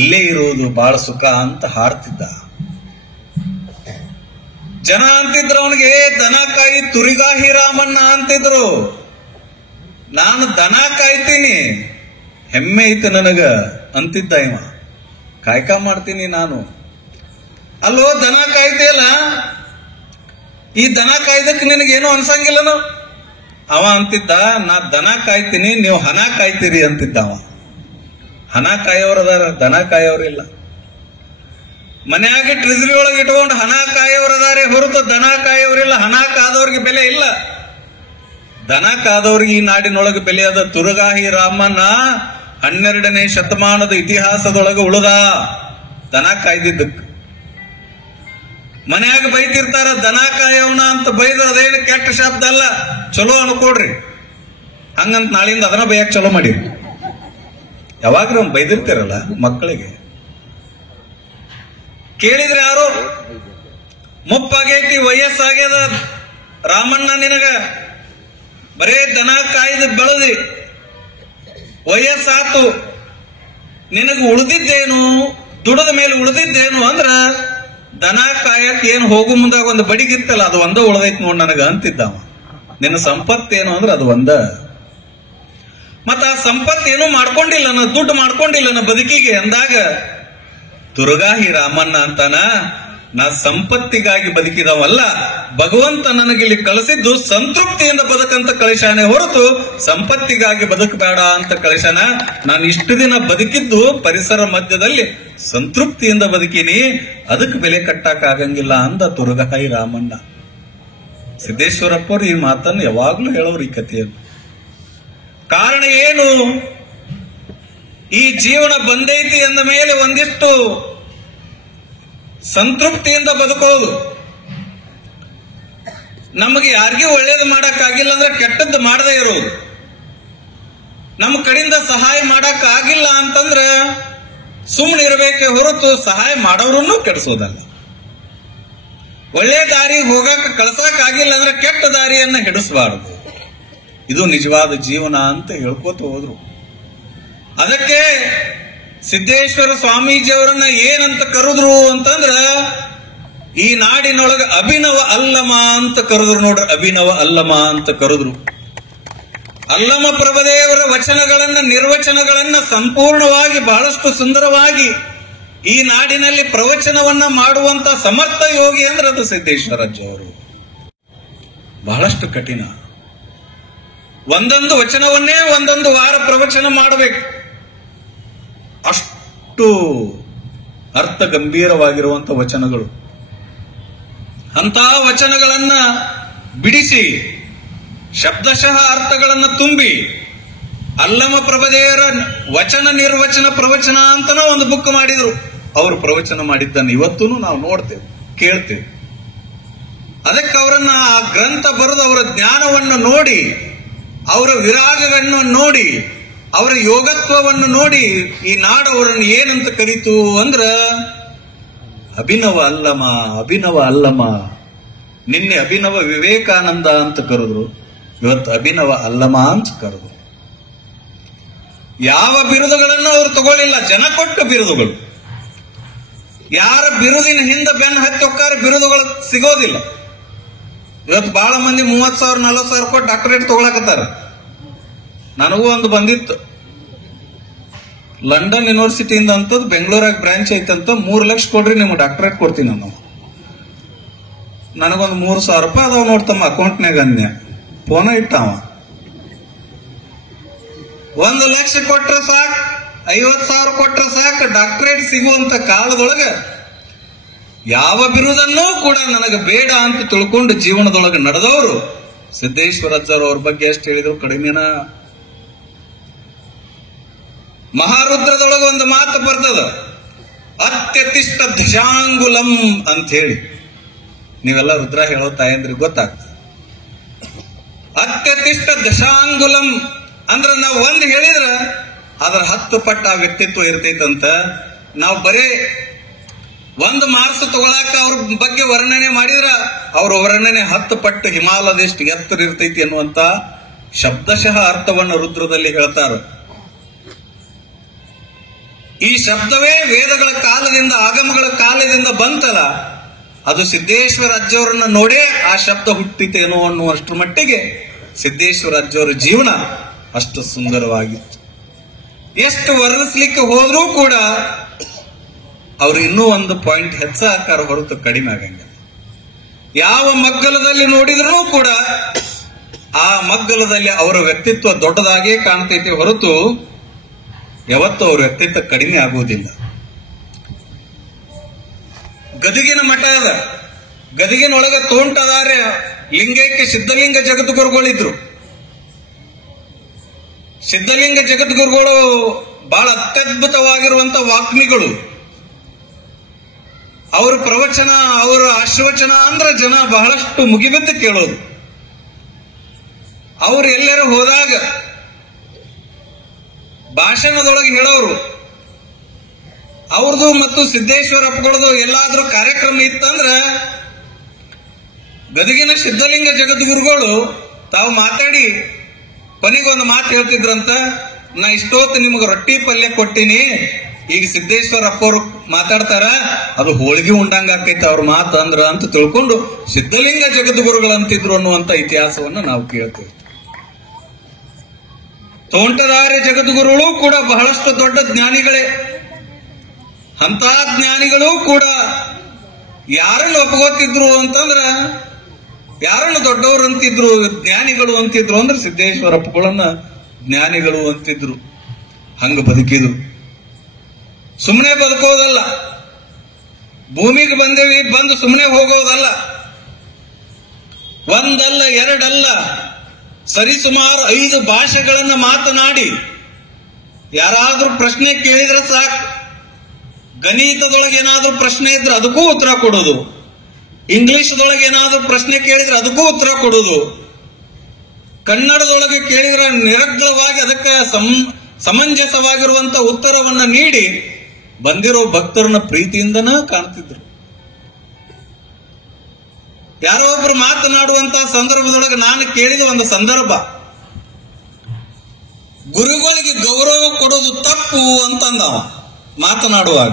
ಇಲ್ಲೇ ಇರುವುದು ಬಹಳ ಸುಖ ಅಂತ ಹಾಡ್ತಿದ್ದ. ಜನ ಅಂತಿದ್ರು ಅವನಿಗೆ ದನ ಕಾಯಿ ತುರಿಗಾಹಿ ರಾಮಣ್ಣ ಅಂತಿದ್ರು. ನಾನು ದನ ಕಾಯ್ತೀನಿ, ಹೆಮ್ಮೆ ಐತೆ ನನಗ ಅಂತಿದ್ದ ಇವ. ಕಾಯ್ಕ ಮಾಡ್ತೀನಿ ನಾನು. ಅಲ್ಲೋ ದನ ಕಾಯ್ತಿಯಲ್ಲ, ಈ ದನ ಕಾಯ್ದಕ್ಕೆ ನಿನಗೇನು ಅನ್ಸಂಗಿಲ್ಲನು? ಅವ ಅಂತಿದ್ದ, ನಾ ದನ ಕಾಯ್ತೀನಿ, ನೀವು ಹಣ ಕಾಯ್ತೀರಿ ಅಂತಿದ್ದ ಅವ. ಹಣ ಕಾಯೋರದಾರ, ದನ ಕಾಯೋರಿಲ್ಲ. ಮನೆಯಾಗಿ ಟ್ರೆಜರಿ ಒಳಗೆ ಇಟ್ಕೊಂಡು ಹಣ ಕಾಯೋರದಾರೆ ಹೊರತು ದನ ಕಾಯೋರಿಲ್ಲ. ಹಣ ಕಾದವ್ರಿಗೆ ಬೆಲೆ ಇಲ್ಲ, ದನ ಕಾದವ್ರಿಗೆ ಈ ನಾಡಿನೊಳಗೆ ಬೆಲೆ ಅದ. ತುರಗಾಹಿ ರಾಮಣ್ಣ 12ನೇ ಶತಮಾನದ ಇತಿಹಾಸದೊಳಗೆ ಉಳಿದ ದನ ಕಾಯ್ದಿದ್ದಕ್ಕೆ. ಮನ್ಯಾಗ ಬೈತಿರ್ತಾರ, ದನ ಕಾಯವನ ಅಂತ ಬೈದ್ರ ಅದೇನು ಕೆಟ್ಟ ಶಬ್ದ ಅಲ್ಲ, ಚಲೋ ಅನ್ಕೊಡ್ರಿ. ಹಂಗಂತ ನಾಳಿಂದ ಅದನ್ನ ಬೈಯಕ್ ಚಲೋ ಮಾಡಿ. ಯಾವಾಗ್ರೂ ಅವ್ನು ಬೈದಿರ್ತಿರಲ್ಲ ಮಕ್ಕಳಿಗೆ. ಕೇಳಿದ್ರೆ ಯಾರು, ಮುಪ್ಪಾಗೈತಿ, ವಯಸ್ಸಾಗ್ಯದ ರಾಮಣ್ಣ, ನಿನಗ ಬರೇ ದನ ಕಾಯ್ದು ಬೆಳೆದಿ, ವಯಸ್ಸಾತು, ನಿನಗ ಉಳಿದಿದ್ದೇನು, ದುಡದ ಮೇಲೆ ಉಳಿದಿದ್ದೇನು ಅಂದ್ರ ದನ ಕಾಯಕ್ ಏನ್ ಹೋಗು ಮುಂದಾಗ ಒಂದು ಬಡಿಗಿತ್ತಲ್ಲ, ಅದು ಒಂದ ಉಳ್ದೈತಿ ನೋಡ್ ನನಗ ಅಂತಿದ್ದವ. ನಿನ್ನ ಸಂಪತ್ತೇನು ಅಂದ್ರೆ ಅದು ಒಂದ. ಮತ್ತ ಆ ಸಂಪತ್ತೇನು ಮಾಡ್ಕೊಂಡಿಲ್ಲ, ದುಡ್ಡು ಮಾಡ್ಕೊಂಡಿಲ್ಲ ಬದುಕಿಗೆ ಅಂದಾಗ ತುರಗಾಹಿ ರಾಮಣ್ಣ ಅಂತಾನ, ನಾ ಸಂಪತ್ತಿಗಾಗಿ ಬದುಕಿದವಲ್ಲ, ಭಗವಂತ ನನಗಿಲ್ಲಿ ಕಳಿಸಿದ್ದು ಸಂತೃಪ್ತಿಯಿಂದ ಬದುಕಂತ ಕಳಿಸಾನೆ ಹೊರತು ಸಂಪತ್ತಿಗಾಗಿ ಬದುಕಬೇಡ ಅಂತ ಕಳಿಸಾನ. ನಾನು ಇಷ್ಟು ದಿನ ಬದುಕಿದ್ದು ಪರಿಸರ ಮಧ್ಯದಲ್ಲಿ ಸಂತೃಪ್ತಿಯಿಂದ ಬದುಕಿನಿ, ಅದಕ್ಕೆ ಬೆಲೆ ಕಟ್ಟಾಕ ಆಗಂಗಿಲ್ಲ ಅಂದ ತುರಗಾಹಿ ರಾಮಣ್ಣ. ಸಿದ್ದೇಶ್ವರಪ್ಪರು ಈ ಮಾತನ್ನು ಯಾವಾಗ್ಲೂ ಹೇಳೋರು ಈ ಕಥೆಯನ್ನು. ಕಾರಣ ಏನು? ಈ ಜೀವನ ಬಂದೈತಿ ಅಂದ ಮೇಲೆ ಒಂದಿಷ್ಟು ಸಂತೃಪ್ತಿಯಿಂದ ಬದುಕೋದು. ನಮಗೆ ಯಾರಿಗೂ ಒಳ್ಳೇದು ಮಾಡಕ್ಕಾಗಿಲ್ಲ ಅಂದ್ರೆ ಕೆಟ್ಟದ್ದು ಮಾಡದೇ ಇರೋದು. ನಮ್ಮ ಕಡೆಯಿಂದ ಸಹಾಯ ಮಾಡಕ್ ಆಗಿಲ್ಲ ಅಂತಂದ್ರೆ ಸುಮ್ಮನೆ ಇರಬೇಕೆ ಹೊರತು ಸಹಾಯ ಮಾಡೋರನ್ನು ಕೆಡಿಸೋದಲ್ಲ. ಒಳ್ಳೆ ದಾರಿಗೆ ಹೋಗಕ್ಕೆ ಕಳ್ಸಕ್ ಆಗಿಲ್ಲ ಅಂದ್ರೆ ಕೆಟ್ಟ ದಾರಿಯನ್ನ ಹಿಡಿಸಬಾರದು. ಇದು ನಿಜವಾದ ಜೀವನ ಅಂತ ಹೇಳ್ಕೋತ ಹೋದ್ರು. ಅದಕ್ಕೆ ಸಿದ್ದೇಶ್ವರ ಸ್ವಾಮೀಜಿಯವರನ್ನ ಏನಂತ ಕರೆದ್ರು ಅಂತಂದ್ರ, ಈ ನಾಡಿನೊಳಗೆ ಅಭಿನವ ಅಲ್ಲಮ ಅಂತ ಕರೆದ್ರು ನೋಡ್ರಿ. ಅಭಿನವ ಅಲ್ಲಮ ಅಂತ ಕರೆದ್ರು. ಅಲ್ಲಮ ಪ್ರಭುದೇವರ ವಚನಗಳನ್ನ, ನಿರ್ವಚನಗಳನ್ನ ಸಂಪೂರ್ಣವಾಗಿ ಬಹಳಷ್ಟು ಸುಂದರವಾಗಿ ಈ ನಾಡಿನಲ್ಲಿ ಪ್ರವಚನವನ್ನ ಮಾಡುವಂತ ಸಮರ್ಥ ಯೋಗಿ ಅಂದ್ರೆ ಅದು ಸಿದ್ದೇಶ್ವರಜ್ಜವರು. ಬಹಳಷ್ಟು ಕಠಿಣ. ಒಂದೊಂದು ವಚನವನ್ನೇ ಒಂದೊಂದು ವಾರ ಪ್ರವಚನ ಮಾಡಬೇಕು. ಅಷ್ಟು ಅರ್ಥ ಗಂಭೀರವಾಗಿರುವಂತ ವಚನಗಳು. ಅಂತ ವಚನಗಳನ್ನ ಬಿಡಿಸಿ ಶಬ್ದಶಃ ಅರ್ಥಗಳನ್ನ ತುಂಬಿ ಅಲ್ಲಮ ಪ್ರಭುದೇವರ ವಚನ ನಿರ್ವಚನ ಪ್ರವಚನ ಅಂತನೂ ಒಂದು ಬುಕ್ ಮಾಡಿದ್ರು. ಅವರು ಪ್ರವಚನ ಮಾಡಿದ್ದನ್ನು ಇವತ್ತೂ ನಾವು ನೋಡ್ತೇವೆ, ಕೇಳ್ತೇವೆ. ಅದಕ್ಕೆ ಅವರನ್ನ ಆ ಗ್ರಂಥ ಬರೆದು ಅವರ ಜ್ಞಾನವನ್ನು ನೋಡಿ, ಅವರ ವಿರಾಗವನ್ನು ನೋಡಿ, ಅವರ ಯೋಗತ್ವವನ್ನು ನೋಡಿ ಈ ನಾಡು ಅವರನ್ನು ಏನಂತ ಕರೀತು ಅಂದ್ರ ಅಭಿನವ ಅಲ್ಲಮ, ಅಭಿನವ ಅಲ್ಲಮ. ನಿನ್ನೆ ಅಭಿನವ ವಿವೇಕಾನಂದ ಅಂತ ಕರೆದ್ರು, ಇವತ್ತು ಅಭಿನವ ಅಲ್ಲಮ ಅಂತ ಕರೆದ್ರು. ಯಾವ ಬಿರುದುಗಳನ್ನು ಅವರು ತಗೊಳ್ಳಿಲ್ಲ, ಜನ ಕೊಟ್ಟ ಬಿರುದುಗಳು. ಯಾರ ಬಿರುದಿನ ಹಿಂದೆ ಬೆನ್ನ ಹತ್ತಿ ಹೋಗ್ತಾರೆ, ಬಿರುದುಗಳು ಸಿಗೋದಿಲ್ಲ. ಇವತ್ತು ಬಹಳ ಮಂದಿ 30,000 40,000 ಕೊಟ್ಟು ಡಾಕ್ಟರೇಟ್ ತಗೊಳಕತ್ತಾರ. ನನಗೂ ಒಂದು ಬಂದಿತ್ತು, ಲಂಡನ್ ಯೂನಿವರ್ಸಿಟಿಯಿಂದ ಅಂತದ್ದು ಬೆಂಗಳೂರಾಗ ಬ್ರಾಂಚ್ ಐತಂತ, 3 ಲಕ್ಷ ಕೊಡ್ರಿ ನಿಮ್ಗೆ ಡಾಕ್ಟರೇಟ್ ಕೊಡ್ತೀನಿ ನಾನು. ನನಗೊಂದು 3,000 ರೂಪಾಯಿ ಅದಾವ ನೋಡ್ತಮ್ಮ ಅಕೌಂಟ್ನಾಗ ಅಂದ್ಯ. ಫೋನ ಇಟ್ಟವ. 1 ಲಕ್ಷ ಕೊಟ್ರ ಸಾಕು, 50,000 ಕೊಟ್ರ ಸಾಕು ಡಾಕ್ಟರೇಟ್ ಸಿಗುವಂತ ಕಾಲದೊಳಗ ಯಾವ ಬಿರುದನ್ನೂ ಕೂಡ ನನಗೆ ಬೇಡ ಅಂತ ತಿಳ್ಕೊಂಡು ಜೀವನದೊಳಗೆ ನಡೆದವರು ಸಿದ್ದೇಶ್ವರಜ್ಜರು. ಅವ್ರ ಬಗ್ಗೆ ಎಷ್ಟು ಹೇಳಿದ್ರು ಕಡಿಮೆನ. ಮಹಾರುದ್ರದೊಳಗೆ ಒಂದು ಮಾತು ಬರ್ತದ, ಅತ್ಯತಿಷ್ಠ ದಿಶಾಂಗುಲಂ ಅಂತ ಹೇಳಿ. ನೀವೆಲ್ಲ ರುದ್ರ ಹೇಳೋ ತಾಯಂದ್ರಿಗೆ ಗೊತ್ತಾಗ್ತದೆ. ಅತ್ಯತಿಷ್ಠ ದಶಾಂಗುಲಂ ಅಂದ್ರೆ ನಾವು ಒಂದು ಹೇಳಿದ್ರ ಅದರ 10 ಪಟ್ಟ ಆ ವ್ಯಕ್ತಿತ್ವ ಇರ್ತೈತಂತ. ನಾವು ಬರೇ ಒಂದು ಮಾರ್ಕ್ಸ್ ತಗೊಳಕ ಅವ್ರ ಬಗ್ಗೆ ವರ್ಣನೆ ಮಾಡಿದ್ರ ಅವ್ರ ವರ್ಣನೆ 10 ಪಟ್ಟು ಹಿಮಾಲಯದಷ್ಟು ಎತ್ತರ ಇರ್ತೈತಿ ಅನ್ನುವಂತ ಶಬ್ದಶಃ ಅರ್ಥವನ್ನು ರುದ್ರದಲ್ಲಿ ಹೇಳ್ತಾರ. ಈ ಶಬ್ದವೇ ವೇದಗಳ ಕಾಲದಿಂದ, ಆಗಮಗಳ ಕಾಲದಿಂದ ಬಂತಲ್ಲ, ಅದು ಸಿದ್ದೇಶ್ವರ ಅಜ್ಜವರನ್ನ ನೋಡೇ ಆ ಶಬ್ದ ಹುಟ್ಟಿತೇನೋ ಅನ್ನುವಷ್ಟರ ಮಟ್ಟಿಗೆ ಸಿದ್ದೇಶ್ವರ ಅಜ್ಜವರ ಜೀವನ ಅಷ್ಟು ಸುಂದರವಾಗಿತ್ತು. ಎಷ್ಟು ವರ್ಣಿಸ್ಲಿಕ್ಕೆ ಹೋದ್ರೂ ಕೂಡ ಅವರು ಇನ್ನೂ ಒಂದು ಪಾಯಿಂಟ್ ಹೆಚ್ಚಾಕಾರ ಹೊರತು ಕಡಿಮೆ ಆಗಂಗಿಲ್ಲ. ಯಾವ ಮಗ್ಗಲದಲ್ಲಿ ನೋಡಿದ್ರೂ ಕೂಡ ಆ ಮಗ್ಗಲದಲ್ಲಿ ಅವರ ವ್ಯಕ್ತಿತ್ವ ದೊಡ್ಡದಾಗೇ ಕಾಣ್ತೈತೆ ಹೊರತು ಯಾವತ್ತೂ ಅವ್ರ ವ್ಯಕ್ತಿತ್ವ ಕಡಿಮೆ ಆಗುವುದಿಲ್ಲ. ಗದಗಿನ ಮಠ ಅದ, ಗದಗಿನೊಳಗ ತೋಂಟದಾರೆ ಲಿಂಗೈಕ್ಯ ಸಿದ್ಧಲಿಂಗ ಜಗದ್ಗುರುಗಳಿದ್ರು. ಸಿದ್ಧಲಿಂಗ ಜಗದ್ಗುರುಗಳು ಬಹಳ ಅತ್ಯದ್ಭುತವಾಗಿರುವಂತ ವಾಗ್ಮಿಗಳು. ಅವ್ರ ಪ್ರವಚನ, ಅವರ ಆಶೀರ್ವಚನ ಅಂದ್ರೆ ಜನ ಬಹಳಷ್ಟು ಮುಗಿಬಿದ್ದು ಕೇಳೋದು. ಅವ್ರು ಎಲ್ಲರೂ ಹೋದಾಗ ಭಾಷಣದೊಳಗೆ ಹೇಳೋರು. ಅವ್ರದ್ದು ಮತ್ತು ಸಿದ್ದೇಶ್ವರ ಅಪ್ಪಗಳದು ಎಲ್ಲಾದ್ರೂ ಕಾರ್ಯಕ್ರಮ ಇತ್ತಂದ್ರ ಗದಗಿನ ಸಿದ್ಧಲಿಂಗ ಜಗದ್ಗುರುಗಳು ತಾವು ಮಾತಾಡಿ ಕೊನೆಗೊಂದು ಮಾತು ಹೇಳ್ತಿದ್ರಂತ, ನಾ ಇಷ್ಟೊತ್ತು ನಿಮ್ಗೆ ರೊಟ್ಟಿ ಪಲ್ಯ ಕೊಟ್ಟಿನಿ, ಈಗ ಸಿದ್ದೇಶ್ವರ ಅಪ್ಪವ್ರು ಮಾತಾಡ್ತಾರ, ಅದು ಹೋಳಿಗೆ ಉಂಡಂಗ ಆಕೈತೆ ಅವ್ರ ಮಾತು ಅಂದ್ರ ಅಂತ ತಿಳ್ಕೊಂಡು ಸಿದ್ಧಲಿಂಗ ಜಗದ್ಗುರುಗಳಂತಿದ್ರು ಅನ್ನುವಂತ ಇತಿಹಾಸವನ್ನು ನಾವು ಕೇಳ್ತೇವೆ. ತೋಂಟದಾರ್ಯ ಜಗದ್ಗುರುಗಳು ಕೂಡ ಬಹಳಷ್ಟು ದೊಡ್ಡ ಜ್ಞಾನಿಗಳೇ. ಅಂತ ಜ್ಞಾನಿಗಳು ಕೂಡ ಯಾರನ್ನು ಒಪ್ಕೋತಿದ್ರು ಅಂತಂದ್ರ, ಯಾರನ್ನು ದೊಡ್ಡವರು ಅಂತಿದ್ರು, ಜ್ಞಾನಿಗಳು ಅಂತಿದ್ರು ಅಂದ್ರೆ ಸಿದ್ದೇಶ್ವರಪ್ಪಗಳನ್ನ ಜ್ಞಾನಿಗಳು ಅಂತಿದ್ರು. ಹಂಗ ಬದುಕಿದ್ರು. ಸುಮ್ಮನೆ ಬದುಕೋದಲ್ಲ, ಭೂಮಿಗೆ ಬಂದೇವಿ ಬಂದು ಸುಮ್ಮನೆ ಹೋಗೋದಲ್ಲ. ಒಂದಲ್ಲ ಎರಡಲ್ಲ, ಸರಿಸುಮಾರು 5 ಭಾಷೆಗಳನ್ನ ಮಾತನಾಡಿ ಯಾರಾದ್ರೂ ಪ್ರಶ್ನೆ ಕೇಳಿದ್ರೆ ಸಾಕು, ಗಣಿತದೊಳಗೆ ಏನಾದ್ರೂ ಪ್ರಶ್ನೆ ಇದ್ರೆ ಅದಕ್ಕೂ ಉತ್ತರ ಕೊಡೋದು, ಇಂಗ್ಲಿಷ್ದೊಳಗೆ ಏನಾದ್ರೂ ಪ್ರಶ್ನೆ ಕೇಳಿದ್ರೆ ಅದಕ್ಕೂ ಉತ್ತರ ಕೊಡೋದು, ಕನ್ನಡದೊಳಗೆ ಕೇಳಿದ್ರೆ ನಿರರ್ಗಳವಾಗಿ ಅದಕ್ಕೆ ಸಮಂಜಸವಾಗಿರುವಂತ ಉತ್ತರವನ್ನ ನೀಡಿ ಬಂದಿರೋ ಭಕ್ತರನ್ನ ಪ್ರೀತಿಯಿಂದನ ಕಾಣ್ತಿದ್ರು. ಯಾರೋ ಒಬ್ರು ಮಾತನಾಡುವಂತ ಸಂದರ್ಭದೊಳಗೆ ನಾನು ಕೇಳಿದ ಒಂದು ಸಂದರ್ಭ, ಗುರುಗಳಿಗೆ ಗೌರವ ಕೊಡೋದು ತಪ್ಪು ಅಂತಂದ ಮಾತನಾಡುವಾಗ.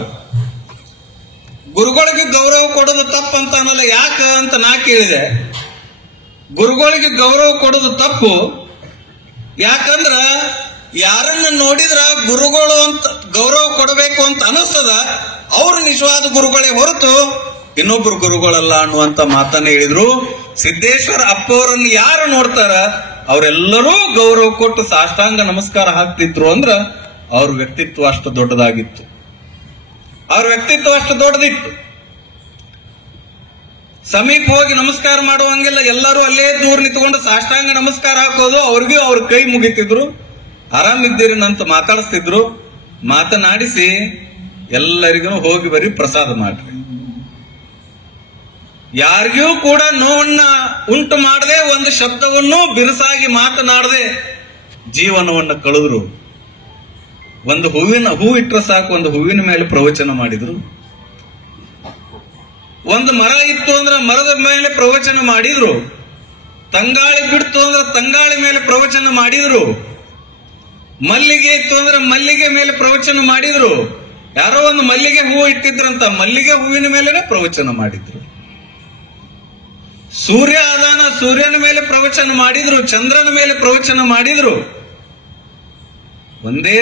ಗುರುಗಳಿಗೆ ಗೌರವ ಕೊಡೋದು ತಪ್ಪು ಅಂತ ಅನ್ನಲ್ಲ, ಯಾಕ ಅಂತ ನಾ ಕೇಳಿದೆ. ಗುರುಗಳಿಗೆ ಗೌರವ ಕೊಡೋದು ತಪ್ಪು ಯಾಕಂದ್ರ ಯಾರನ್ನ ನೋಡಿದ್ರ ಗುರುಗಳು ಅಂತ ಗೌರವ ಕೊಡಬೇಕು ಅಂತ ಅನಿಸ್ತದ, ಅವ್ರು ನಿಜವಾದ ಗುರುಗಳೇ ಹೊರತು ಇನ್ನೊಬ್ರು ಗುರುಗಳಲ್ಲ ಅನ್ನುವಂತ ಮಾತನ್ನ ಹೇಳಿದ್ರು. ಸಿದ್ದೇಶ್ವರ ಅಪ್ಪವರನ್ನು ಯಾರು ನೋಡ್ತಾರ ಅವರೆಲ್ಲರೂ ಗೌರವ ಕೊಟ್ಟು ಸಾಷ್ಟಾಂಗ ನಮಸ್ಕಾರ ಹಾಕ್ತಿದ್ರು ಅಂದ್ರ ಅವ್ರ ವ್ಯಕ್ತಿತ್ವ ಅಷ್ಟು ದೊಡ್ಡದಾಗಿತ್ತು. ಅವ್ರ ವ್ಯಕ್ತಿತ್ವ ಅಷ್ಟು ದೊಡ್ಡದಿತ್ತು. ಸಮೀಪ ಹೋಗಿ ನಮಸ್ಕಾರ ಮಾಡುವಂಗಿಲ್ಲ, ಎಲ್ಲರೂ ಅಲ್ಲೇ ದೂರ ನಿಂತ್ಕೊಂಡು ಸಾಷ್ಟಾಂಗ ನಮಸ್ಕಾರ ಹಾಕೋದು. ಅವ್ರಿಗೂ ಅವ್ರ ಕೈ ಮುಗಿತಿದ್ರು, ಆರಾಮಿದ್ದೀರಿ ಅಂತ ಮಾತಾಡಿಸ್ತಿದ್ರು. ಮಾತನಾಡಿಸಿ ಎಲ್ಲರಿಗೂ ಹೋಗಿ ಬರೀ ಪ್ರಸಾದ ಮಾಡ್ರಿ. ಯಾರಿಗೂ ಕೂಡ ನೋವನ್ನ ಉಂಟು ಮಾಡದೆ, ಒಂದು ಶಬ್ದವನ್ನು ಬಿರುಸಾಗಿ ಮಾತನಾಡದೆ ಜೀವನವನ್ನು ಕಳೆದ್ರು. ಒಂದು ಹೂ ಇಟ್ಟರೆ ಸಾಕು, ಒಂದು ಹೂವಿನ ಮೇಲೆ ಪ್ರವಚನ ಮಾಡಿದ್ರು. ಒಂದು ಮರ ಇತ್ತು ಅಂದ್ರೆ ಮರದ ಮೇಲೆ ಪ್ರವಚನ ಮಾಡಿದ್ರು. ತಂಗಾಳಿ ಬಿಡ್ತು ಅಂದ್ರೆ ತಂಗಾಳಿ ಮೇಲೆ ಪ್ರವಚನ ಮಾಡಿದ್ರು. ಮಲ್ಲಿಗೆ ಇತ್ತು ಅಂದ್ರೆ ಮಲ್ಲಿಗೆ ಮೇಲೆ ಪ್ರವಚನ ಮಾಡಿದ್ರು. ಯಾರೋ ಒಂದು ಮಲ್ಲಿಗೆ ಹೂ ಇಟ್ಟಿದ್ರಂತ, ಮಲ್ಲಿಗೆ ಹೂವಿನ ಮೇಲೆನೆ ಪ್ರವಚನ ಮಾಡಿದ್ರು. ಸೂರ್ಯ ಅದಾನ, ಸೂರ್ಯನ ಮೇಲೆ ಪ್ರವಚನ ಮಾಡಿದ್ರು. ಚಂದ್ರನ ಮೇಲೆ ಪ್ರವಚನ ಮಾಡಿದ್ರು. ಒಂದೇ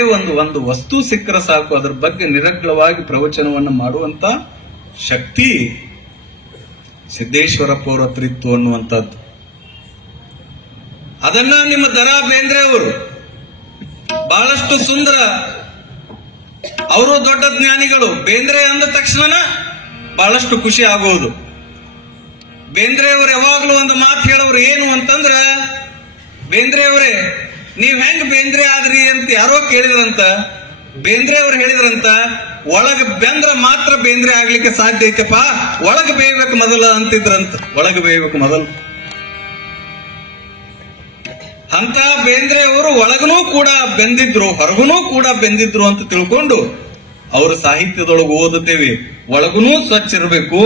ಒಂದು ವಸ್ತು ಸಿಕ್ಕರೆ ಸಾಕು, ಅದರ ಬಗ್ಗೆ ನಿರರ್ಗಳವಾಗಿ ಪ್ರವಚನವನ್ನು ಮಾಡುವಂತ ಶಕ್ತಿ ಸಿದ್ದೇಶ್ವರಪ್ಪ ಅವರ ಹತ್ರ ಇತ್ತು ಅನ್ನುವಂಥದ್ದು. ಅದನ್ನ ನಿಮ್ಮ ದರಾ ಬೇಂದ್ರೆ ಅವರು ಬಹಳಷ್ಟು ಸುಂದರ, ಅವರು ದೊಡ್ಡ ಜ್ಞಾನಿಗಳು. ಬೇಂದ್ರೆ ಅಂದ ತಕ್ಷಣ ಬಹಳಷ್ಟು ಖುಷಿ ಆಗುವುದು. ಬೇಂದ್ರೆ ಅವರು ಯಾವಾಗಲೂ ಒಂದು ಮಾತು ಹೇಳೋರು, ಏನು ಅಂತಂದ್ರ, ಬೇಂದ್ರೆ ಅವರೇ ನೀವ್ ಹೆಂಗ್ ಬೇಂದ್ರೆ ಆದ್ರಿ ಅಂತ ಯಾರೋ ಕೇಳಿದ್ರಂತ. ಬೇಂದ್ರೆ ಅವ್ರು ಹೇಳಿದ್ರಂತ, ಒಳಗ ಬೆಂದ್ರ ಮಾತ್ರ ಬೇಂದ್ರೆ ಆಗ್ಲಿಕ್ಕೆ ಸಾಧ್ಯ ಐತೆಪ್ಪ, ಒಳಗ ಬೇಯ್ಬೇಕು ಮೊದಲ ಅಂತಿದ್ರಂತ. ಒಳಗ ಬೇಯ್ಬೇಕು ಮೊದಲು. ಅಂತ ಬೇಂದ್ರೆ ಅವರು ಒಳಗನೂ ಕೂಡ ಬೆಂದಿದ್ರು, ಹೊರಗನೂ ಕೂಡ ಬೆಂದಿದ್ರು ಅಂತ ತಿಳ್ಕೊಂಡು ಅವ್ರ ಸಾಹಿತ್ಯದೊಳಗೆ ಓದುತ್ತೇವೆ. ಒಳಗುನೂ ಸ್ವಚ್ಛ ಇರಬೇಕು,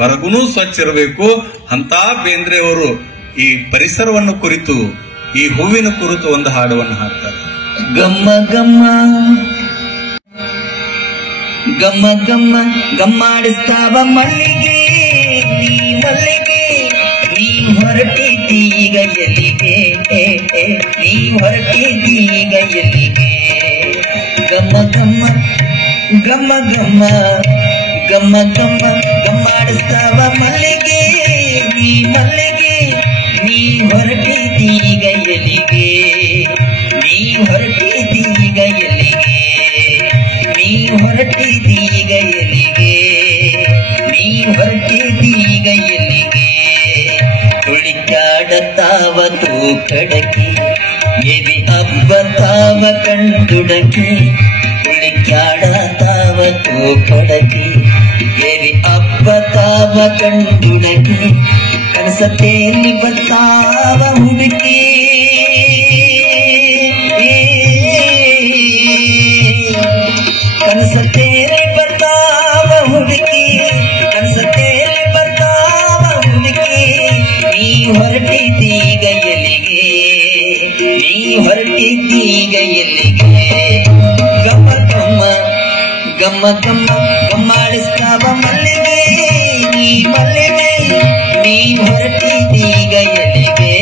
ಹೊರಗುನೂ ಸ್ವಚ್ಛ ಇರಬೇಕು ಅಂತ ಬೇಂದ್ರೆ ಅವರು ಈ ಪರಿಸರವನ್ನು ಕುರಿತು, ಈ ಹೂವಿನ ಕುರಿತು ಒಂದು ಹಾಡವನ್ನು ಹಾಡ್ತಾರೆ. ಗಮ್ಮ ಗಮ್ಮ ಗಮ್ಮ ಗಮ್ಮ ಗಮ್ಮಾಡಿಸ್ತಾವ ಮಲ್ಲಿಗೆ, ನೀ ಮಲ್ಲಿಗೆ, ನೀ ಹೊರಟಿದ್ದೀಗ ಎಲ್ಲಿಗೆ, ನೀ ಹೊರಟಿದ್ದೀಗ ಎಲ್ಲಿಗೆ. ಗಮ್ಮ ಗಮ್ಮ ಗಮ್ಮ ಗಮ್ಮ ಗಮ್ಮ ಗಮ್ಮ ಗಮ್ಮಾಡಿಸ್ತಾವ ಮಲ್ಲಿಗೆ, ನೀ ಮಲ್ಲಿಗೆ, ನೀ ಹೊರಟಿದ್ದೀಗ ಎಲ್ಲಿಗೆ, ನೀ ಹೊರಟಿದ್ದೀಗ ಎಲ್ಲಿಗೆ, ನೀ ಹೊರಟಿದ್ದೀಗ ಎಲ್ಲಿಗೆ, ನೀ ಹೊರಟಿದ್ದೀಗ ಎಲ್ಲಿಗೆ. ಹುಡುಕಾಡತಾವ ತೂಕಡಕಿ, ಎದಿ ಅಬ್ಬತಾವ ಕಂಡುಡಕಿ, ಹುಡುಕಾಡತಾವ ತೂಕಡಕಿ, ಎದಿ ಅಬ್ಬತಾವ ಕಂಡುಡಕಿ. ಕನಸತ್ತೇಲಿ ಬರ್ತಾವ ಹುಡುಕಿ, ಕನಸತ್ತೇಲಿ ಬರ್ತಾವ ಹುಡುಕಿ, ಕನಸತ್ತೇಲಿ ಬರ್ತಾವ ಹುಡುಕಿ. ನೀ ಹೊರಟಿದ್ದೀಗ ಎಲ್ಲಿಗೆ, ನೀ ಹೊರಟಿದ್ದೀಗ ಎಲ್ಲಿಗೆ. ಗಮ್ಮ ಗಮ್ಮ ಗಮ್ಮ ಗಮ್ಮ ಗಮ್ಮಾಡಿಸ್ತಾವ ಮಲ್ಲಿಗೆ, ನೀ ಮಲ್ಲಿಗೆ, ನೀ ಹೊರಟಿದ್ದೀಗ ಎಲ್ಲಿಗೆ,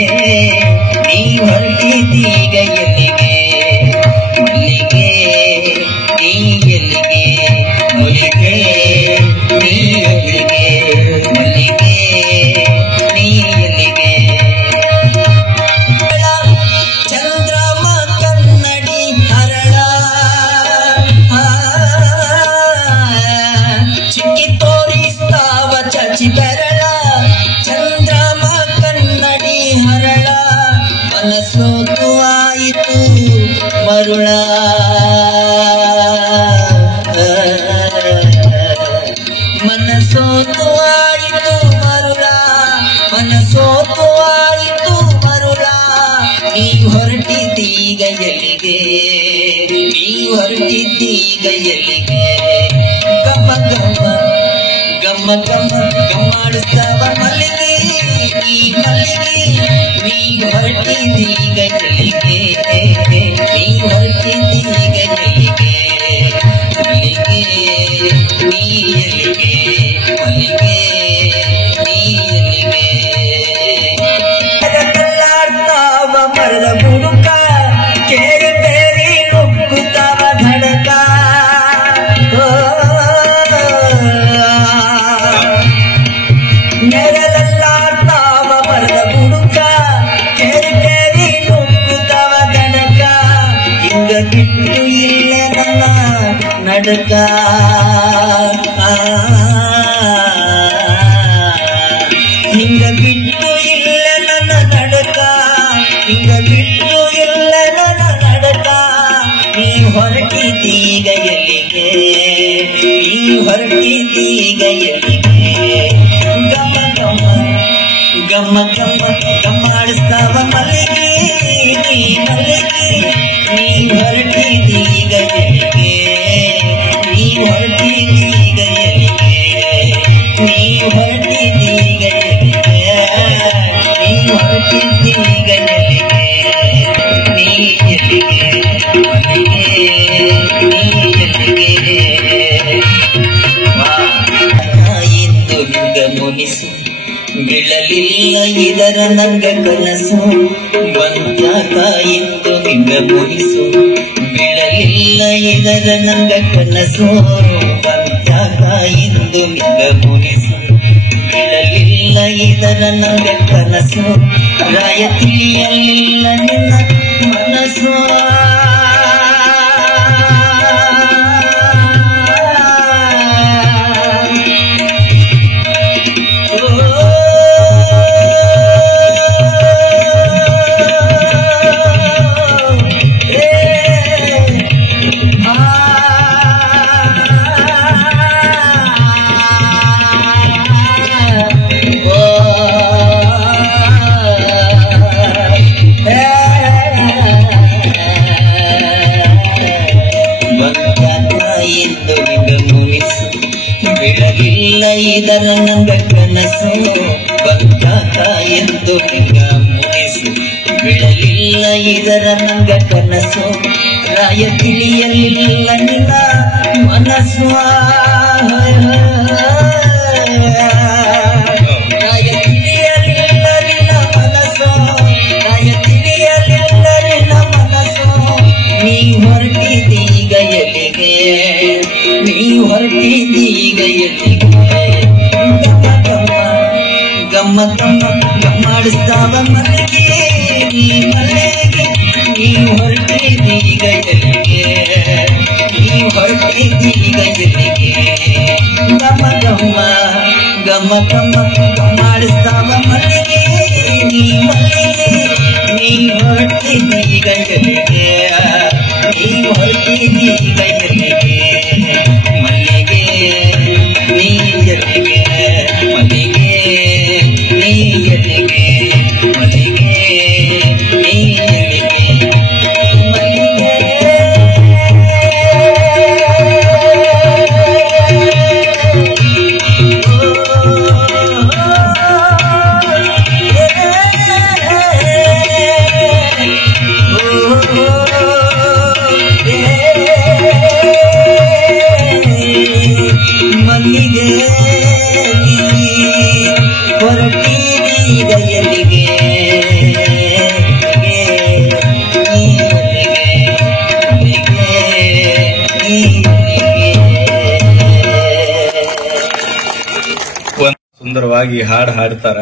ನೀ ಹೊರಟಿದ್ದೀಗ ಎಲ್ಲಿಗೆ. ಮಲ್ಲಿಗೆ ನೀ ಎಲ್ಲಿಗೆ, ಮಲ್ಲಿಗೆ ನೀ ಎಲ್ಲಿಗೆ, ಮಲ್ಲಿಗೆ ನೀ ಎಲ್ಲಿಗೆ. ಚಂದ್ರಮ ಕನ್ನಡಿ ಹರಳ, ಚಿಕ್ಕಿ ತೋರಿಸ್ತಾವ ಚಚಿ ಬೆರಳ. ಚಂದ್ರಮ ಕನ್ನಡಿ ಹರಳ, ಮನಸ್ಸೋತು ಆಯಿತು ಮರುಳ. ಮನಸ್ಸೋತು ಆಯಿತು ಮರುಳ, ಮನಸ್ಸೋತು ಆಯಿತು ಮರುಳ. ನೀ ಹೊರಟಿದ್ದೀಗ ಎಲ್ಲಿಗೆ, ನೀ ಹೊರಟಿದ್ದೀಗ ಎಲ್ಲಿಗೆ. ಗಮ್ಮ ಗಮ್ಮ ಗಮ್ಮ ಗಮ್ಮ ಗಮ್ಮಾಡಿಸ್ತಾವ ಮಲ್ಲಿಗೆ, ನೀ ಮಲ್ಲಿಗೆ, ನೀ ಹೊರಟಿದ್ದೀಗ ಎಲ್ಲಿಗೆ, ನೀ ಹೊರಟಿದ್ದೀಗ ಎಲ್ಲಿಗೆ. ಮಲ್ಲಿಗೆ ನೀ ಎಲ್ಲಿಗೆ, ಮಲ್ಲಿಗೆ ನೀ ಎಲ್ಲಿಗೆ. ಕಲ್ಲಾಡ್ತಾವ ಮರದ ಬುಡುಕ, ಕೇರಿ ಬೇರಿ ನುಗ್ಗುತ್ತಾವ ಧಡಕ. ನೆರಳಲ್ಲಾಡ್ತಾವ ಮರದ ಬುಡುಕ, ಕೇರಿ ಬೇರಿ ನುಗ್ಗುತ್ತಾವ ಧಡಕ. ಹಿಂಗ ಬಿಟ್ಟು ಇಲ್ಲ ನನ್ನ ನಡಕ, ಹಿಂಗ ಬಿಟ್ಟು ಇಲ್ಲ ನನ್ನ ನಡಕ, ಹಿಂಗ ಬಿಟ್ಟು ಇಲ್ಲ ನನ್ನ ನಡಕ. ನೀ ಹೊರಟಿದ್ದೀಗ ಎಲ್ಲಿಗೆ, ನೀ ಹೊರಟಿದ್ದೀಗ ಎಲ್ಲಿಗೆ. ಗಮ್ಮ ಗಮ್ಮ ಗಮ್ಮ ಗಮ್ಮ ಗಮ್ಮಾಡಿಸ್ತಾವ ಮಲ್ಲಿಗೆ, ನೀ ಮಲ್ಲಿಗೆ, ನೀ ಹೊರಟಿದ್ದೀಗ ಎಲ್ಲಿಗೆ, ನೀ ಹೊರಟಿದ್ದೀಗ ಎಲ್ಲಿಗೆ, ನೀ ಹೊರಟಿದ್ದೀಗ ಎಲ್ಲಿಗೆ, ನೀ ಹೊರಟಿದ್ದೀಗ ಎಲ್ಲಿಗೆ. ನೀ ಎಲ್ಲಿಗೆ, ನೀ ಎಲ್ಲಿಗೆ. ಎಂದು ನಿಂಗ ಮುನಿಸು, ಬೀಳಲಿಲ್ಲ ಇದರ ನಂಗ ಕನಸು. ಬಂತಾಕ ಎಂದು ನಿಂಗ ಮುನಿಸು, ಬೀಳಲಿಲ್ಲ ಇದರ ನಂಗ ಕನಸು. ಬಂತಾಕ ಎಂದು ನಿಂಗ ಮುನಿಸು, ಬೀಳಲಿಲ್ಲ ಇದರ ನಂಗ ಕನಸು. ರಾಯ ತಿಳಿಯಲಿಲ್ಲ ನಿನ್ನ ಮನಸ್ಸು. ಹೇಳಿದರ ನಂಗ ಕನಸು ಬಂದಾಗ ಎಂದು ಹಿಂಗ ಮುಗಿಸು ಬಿಡಲಿಲ್ಲ ಇದರ ನಂಗ ಕನಸು ರಾಯ ತಿಳಿಯಲಿಲ್ಲ ನಿನ್ನ ಮನಸ್ಸು ರಾಯ ತಿಳಿಯಲಿಲ್ಲ ನಿನ್ನ ಮನಸ್ಸು ರಾಯ ತಿಳಿಯಲಿಲ್ಲ ನಿನ್ನ ಮನಸ್ಸು ನೀ ಹೊರಟಿದೀಗ ಎಲ್ಲಿಗೆ ನೀ ಹೊರಟಿದೀಗ ಎಲ್ಲಿಗೆ ಗಮ್ಮ ಗಮ್ಮ ಗಮ್ಮಾಡಿಸ್ತಾವ ಮಲ್ಲಿಗೆ ನೀ ಮಲ್ಲಿಗೆ ನೀ ಹೊರಟಿದೀಗ ಎಲ್ಲಿಗೆ ನೀ ಹೊರಟಿದೀಗ ಎಲ್ಲಿಗೆ ಗಮ್ಮ ಗಮ್ಮ ಗಮ್ಮ ಗಮ್ಮ ಗಮ್ಮಾಡಿಸ್ತಾವ ಮಲ್ಲಿಗೆ ನೀ ಮಲ್ಲಿಗೆ ನೀ ಹೊರಟಿದೀಗ ಎಲ್ಲಿಗೆ ನೀ ಹೊರಟಿದೀಗ ಎಲ್ಲಿಗೆ ಮಲ್ಲಿಗೆ ನೀ ಎಲ್ಲಿಗೆ ಮಲ್ಲಿಗೆ ನೀ ಎಲ್ಲಿಗೆ ಮಲ್ಲಿಗೆ ನೀ ಎಲ್ಲಿಗೆ ಮಲ್ಲಿಗೆ ಮಲ್ಲಿಗೆ ಹೊರಟಿದೀಗ ಎಲ್ಲಿಗೆ ಸುಂದರವಾಗಿ ಹಾಡು ಹಾಡ್ತಾರ.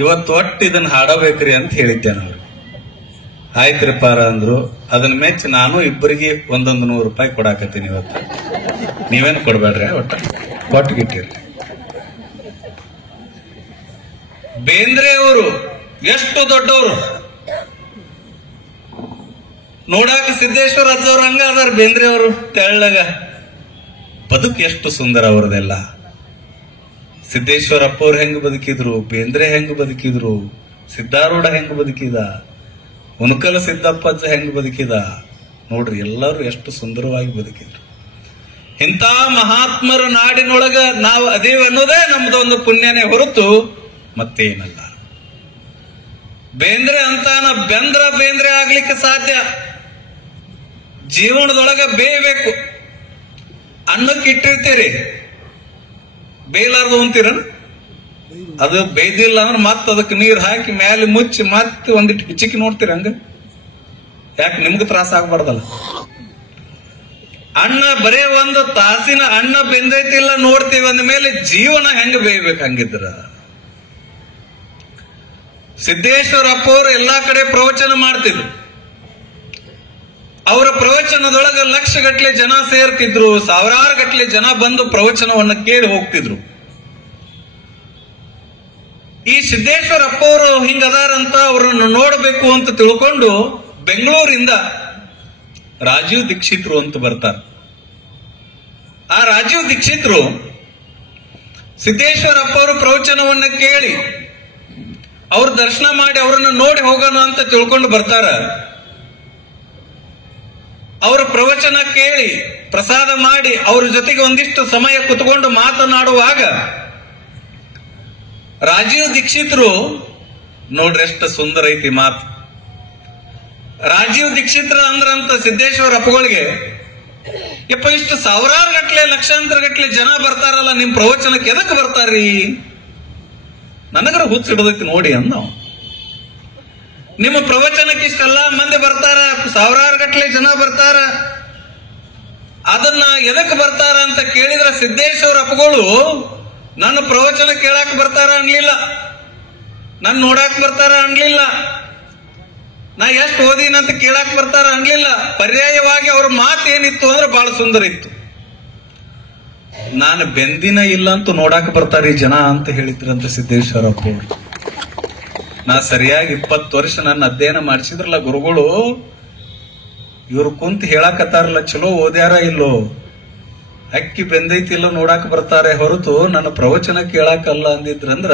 ಇವತ್ತು ಒಟ್ಟು ಇದನ್ನ ಹಾಡಬೇಕ್ರಿ ಅಂತ ಹೇಳಿದ್ದೆ ನಾವು. ಆಯ್ತ್ರಿ ಪಾರ ಅಂದ್ರು. ಅದನ್ನ ಮೆಚ್ಚಿ ನಾನು ಇಬ್ಬರಿಗೆ ಒಂದೊಂದು ₹100 ಕೊಡಾಕತ್ತೀನಿ ಇವತ್ತು. ನೀವೇನು ಕೊಡ್ಬೇಡ್ರಿ, ಒಟ್ಟ ಕೊಟ್ಟಿಗಿಟ್ಟಿರಿ. ಬೇಂದ್ರೆ ಅವರು ಎಷ್ಟು ದೊಡ್ಡವರು ನೋಡಾಕ ಸಿದ್ದೇಶ್ವರ ಅಜ್ಜವ್ರ ಹಂಗ ಅದಾರ. ಬೇಂದ್ರೆ ಅವರು ತೆಳ್ಳಗ, ಬದುಕು ಎಷ್ಟು ಸುಂದರ ಅವ್ರದೆಲ್ಲ. ಸಿದ್ದೇಶ್ವರಪ್ಪ ಅವ್ರು ಹೆಂಗ್ ಬದುಕಿದ್ರು, ಬೇಂದ್ರೆ ಹೆಂಗ್ ಬದುಕಿದ್ರು, ಸಿದ್ದಾರೂಢ ಹೆಂಗ್ ಬದುಕಿದ, ಉಣಕಲ ಸಿದ್ದಪ್ಪ ಅಜ್ಜ ಹೆಂಗ್ ಬದುಕಿದ ನೋಡ್ರಿ. ಎಲ್ಲರೂ ಎಷ್ಟು ಸುಂದರವಾಗಿ ಬದುಕಿದ್ರು. ಇಂಥ ಮಹಾತ್ಮರ ನಾಡಿನೊಳಗ ನಾವು ಅದೇವ್ ಅನ್ನೋದೇ ನಮ್ದೊಂದು ಪುಣ್ಯನೇ ಹೊರತು ಮತ್ತೇನಲ್ಲ. ಬೇಂದ್ರೆ ಅಂತಾನ ಬೇಂದ್ರೆ ಆಗ್ಲಿಕ್ಕೆ ಸಾಧ್ಯ. ಜೀವನದೊಳಗ ಬೇಯಬೇಕು. ಅನ್ನಕ್ಕೆ ಇಟ್ಟಿರ್ತೀರಿ, ಬೇಯಲಾರ್ದು ಅಂತೀರ. ಅದು ಬೇಯ್ದಿಲ್ಲ ಅಂದ್ರೆ ಮತ್ತೆ ಅದಕ್ಕೆ ನೀರು ಹಾಕಿ ಮೇಲೆ ಮುಚ್ಚಿ ಮತ್ತೆ ಒಂದಿಟ್ಟು ಬಿಚ್ಚಿಕ್ಕಿ ನೋಡ್ತೀರ. ಹಂಗ ಯಾಕೆ ನಿಮ್ಗೆ ತ್ರಾಸ ಆಗ್ಬಾರ್ದಲ್ಲ. ಅನ್ನ ಬರೇ ಒಂದು ತಾಸಿನ ಅನ್ನ ಬೆಂದೈತಿಲ್ಲ ನೋಡ್ತೀವಿ ಅಂದ ಮೇಲೆ ಜೀವನ ಹೆಂಗ ಬೇಯ್ಬೇಕು. ಹಂಗಿದ್ರ ಸಿದ್ದೇಶ್ವರಪ್ಪ ಅವರು ಎಲ್ಲಾ ಕಡೆ ಪ್ರವಚನ ಮಾಡ್ತಿದ್ರು. ಅವರ ಪ್ರವಚನದೊಳಗ ಲಕ್ಷಗಟ್ಟಲೆ ಜನ ಸೇರ್ತಿದ್ರು, ಸಾವಿರಾರು ಗಟ್ಟಲೆ ಜನ ಬಂದು ಪ್ರವಚನವನ್ನ ಕೇಳಿ ಹೋಗ್ತಿದ್ರು. ಈ ಸಿದ್ದೇಶ್ವರಪ್ಪ ಅವರು ಹಿಂಗದಾರಂತ ಅವರನ್ನು ನೋಡಬೇಕು ಅಂತ ತಿಳ್ಕೊಂಡು ಬೆಂಗಳೂರಿಂದ ರಾಜೀವ್ ದೀಕ್ಷಿತ್ರು ಅಂತ ಬರ್ತಾರೆ. ಆ ರಾಜೀವ್ ದೀಕ್ಷಿತ್ರು ಸಿದ್ದೇಶ್ವರಪ್ಪ ಅವರು ಪ್ರವಚನವನ್ನ ಕೇಳಿ ಅವ್ರ ದರ್ಶನ ಮಾಡಿ ಅವರನ್ನು ನೋಡಿ ಹೋಗೋಣ ಅಂತ ತಿಳ್ಕೊಂಡು ಬರ್ತಾರ. ಅವರ ಪ್ರವಚನ ಕೇಳಿ ಪ್ರಸಾದ ಮಾಡಿ ಅವ್ರ ಜೊತೆಗೆ ಒಂದಿಷ್ಟು ಸಮಯ ಕುತ್ಕೊಂಡು ಮಾತನಾಡುವಾಗ ರಾಜೀವ್ ದೀಕ್ಷಿತ್ರು ನೋಡ್ರಿ ಎಷ್ಟು ಸುಂದರ ಐತಿ ಮಾತು. ರಾಜೀವ್ ದೀಕ್ಷಿತ್ರ ಅಂದ್ರಂತ ಸಿದ್ದೇಶ್ವರ ಅಪ್ಪಗಳಿಗೆ, ಯಪ್ಪ ಇಷ್ಟು ಸಾವಿರಾರು ಗಟ್ಲೆ ಲಕ್ಷಾಂತರ ಗಟ್ಲೆ ಜನ ಬರ್ತಾರಲ್ಲ ನಿಮ್ ಪ್ರವಚನಕ್ಕೆ ಎದಕ್ಕೆ ಬರ್ತಾರ್ರಿ, ನನಗರ ಹುಚ್ಚಿಡೋದಕ್ಕೆ ನೋಡಿ ಅಂದ. ನಿಮ್ಮ ಪ್ರವಚನಕ್ಕೆ ಇಷ್ಟೆಲ್ಲ ಮಂದಿ ಬರ್ತಾರ, ಸಾವಿರಾರು ಗಟ್ಲೆ ಜನ ಬರ್ತಾರ, ಅದನ್ನ ಎದಕ್ಕೆ ಬರ್ತಾರ ಅಂತ ಕೇಳಿದ್ರೆ ಸಿದ್ದೇಶ್ವರ ಅಪ್ಪಗಳು ನನ್ನ ಪ್ರವಚನ ಕೇಳಾಕ್ ಬರ್ತಾರ ಅನ್ಲಿಲ್ಲ, ನನ್ ನೋಡಾಕ್ ಬರ್ತಾರ ಅನ್ಲಿಲ್ಲ, ನಾ ಎಷ್ಟು ಓದಿನಂತ ಕೇಳಾಕ್ ಬರ್ತಾರ ಅನ್ಲಿಲ್ಲ. ಪರ್ಯಾಯವಾಗಿ ಅವ್ರ ಮಾತು ಏನಿತ್ತು ಅಂದ್ರೆ ಬಹಳ ಸುಂದರ ಇತ್ತು. ನಾನು ಬೆಂದಿನ ಇಲ್ಲ ಅಂತ ನೋಡಾಕ್ ಬರ್ತಾರ ಈ ಜನ ಅಂತ ಹೇಳಿದ್ರಂತ ಸಿದ್ದೇಶ್ವರಪ್ಪ ಅವರು. ನಾ ಸರಿಯಾಗಿ 20 ವರ್ಷ ನನ್ನ ಅಧ್ಯಯನ ಮಾಡಿಸಿದ್ರಲ್ಲ ಗುರುಗಳು, ಇವ್ರು ಕುಂತ ಹೇಳಾಕತ್ತಾರಲ್ಲ ಚಲೋ ಓದ್ಯಾರ ಇಲ್ಲೋ, ಅಕ್ಕಿ ಬೆಂದೈತಿಲ್ಲ ನೋಡಾಕ್ ಬರ್ತಾರೆ ಹೊರತು ನನ್ನ ಪ್ರವಚನ ಕೇಳಾಕಲ್ಲ ಅಂದಿದ್ರಂದ್ರ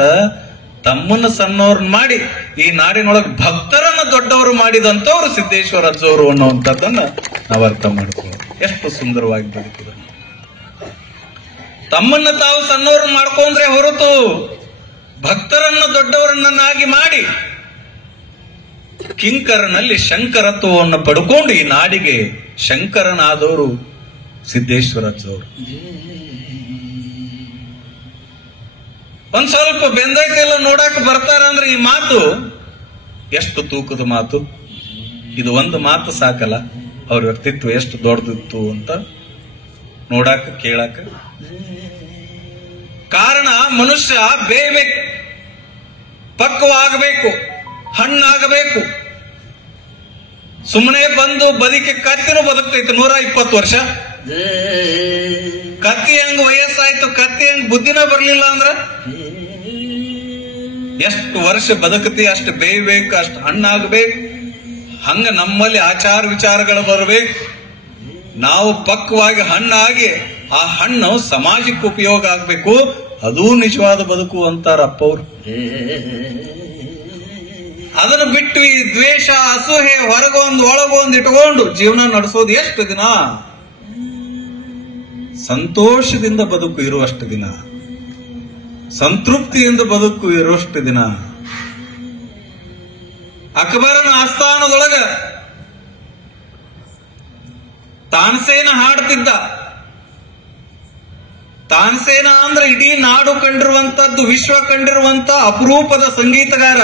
ತಮ್ಮನ್ನ ಸಣ್ಣವ್ರನ್ನ ಮಾಡಿ ಈ ನಾಡಿನೊಳಗೆ ಭಕ್ತರನ್ನ ದೊಡ್ಡವರು ಮಾಡಿದಂತವ್ರು ಸಿದ್ದೇಶ್ವರ ಅಜ್ಜವರು ಅನ್ನುವಂಥದ್ದನ್ನ ನಾವು ಅರ್ಥ ಮಾಡ್ಕೊಳ್ಳೋದು. ಎಷ್ಟು ಸುಂದರವಾಗಿ ಬದುಕಿದ. ತಮ್ಮನ್ನ ತಾವು ಸಣ್ಣವ್ರನ್ನ ಮಾಡ್ಕೊಂಡ್ರೆ ಹೊರತು ಭಕ್ತರನ್ನ ದೊಡ್ಡವರನ್ನಾಗಿ ಮಾಡಿ ಕಿಂಕರನಲ್ಲಿ ಶಂಕರತ್ವವನ್ನು ಪಡ್ಕೊಂಡು ಈ ನಾಡಿಗೆ ಶಂಕರನಾದವರು ಸಿದ್ದೇಶ್ವರಜ್ಜವರು. ಒಂದ್ ಸ್ವಲ್ಪ ಬೆಂದೈತೆಲ್ಲ ನೋಡಕ್ ಬರ್ತಾರಂದ್ರೆ ಈ ಮಾತು ಎಷ್ಟು ತೂಕದ ಮಾತು. ಇದು ಒಂದು ಮಾತು ಸಾಕಲ್ಲ ಅವ್ರ ವ್ಯಕ್ತಿತ್ವ ಎಷ್ಟು ದೊಡ್ಡದಿತ್ತು ಅಂತ ನೋಡಾಕ ಕೇಳಾಕ. ಕಾರಣ ಮನುಷ್ಯ ಬೇಯಬೇಕು, ಪಕ್ವವಾಗಬೇಕು, ಹಣ್ಣಾಗಬೇಕು. ಸುಮ್ಮನೆ ಬಂದು ಬದುಕಿ ಕತ್ತಿನೂ ಬದುಕ್ತೈತೆ 120 ವರ್ಷ. ಕತ್ತಿ ಹೆಂಗ್ ವಯಸ್ಸಾಯ್ತು, ಕತ್ತಿ ಹೆಂಗ್ ಬುದ್ಧಿನ ಬರ್ಲಿಲ್ಲ ಅಂದ್ರ ಎಷ್ಟು ವರ್ಷ ಬದುಕತಿ, ಅಷ್ಟು ಬೇಯಬೇಕು, ಅಷ್ಟು ಹಣ್ಣಾಗಬೇಕು. ಹಂಗ ನಮ್ಮಲ್ಲಿ ಆಚಾರ ವಿಚಾರಗಳು ಬರಬೇಕು. ನಾವು ಪಕ್ವವಾಗಿ ಹಣ್ಣಾಗಿ ಆ ಹಣ್ಣು ಸಮಾಜಕ್ಕೆ ಉಪಯೋಗ ಆಗ್ಬೇಕು. ಅದೂ ನಿಜವಾದ ಬದುಕು ಅಂತಾರ ಅಪ್ಪವ್ರು. ಅದನ್ನು ಬಿಟ್ಟು ಈ ದ್ವೇಷ, ಅಸೂಹೆ ಹೊರಗೊಂದು ಒಳಗೊಂದು ಇಟ್ಕೊಂಡು ಜೀವನ ನಡೆಸೋದು ಎಷ್ಟು ದಿನ? ಸಂತೋಷದಿಂದ ಬದುಕು ಇರುವಷ್ಟು ದಿನ, ಸಂತೃಪ್ತಿಯಿಂದ ಬದುಕು ಇರುವಷ್ಟು ದಿನ. ಅಕ್ಬರನ ಆಸ್ಥಾನದೊಳಗ ತಾನ್ಸೇನ ಹಾಡ್ತಿದ್ದ. ತಾನ್ಸೇನ ಅಂದ್ರೆ ಇಡೀ ನಾಡು ಕಂಡಿರುವಂತದ್ದು, ವಿಶ್ವ ಕಂಡಿರುವಂತ ಅಪರೂಪದ ಸಂಗೀತಗಾರ.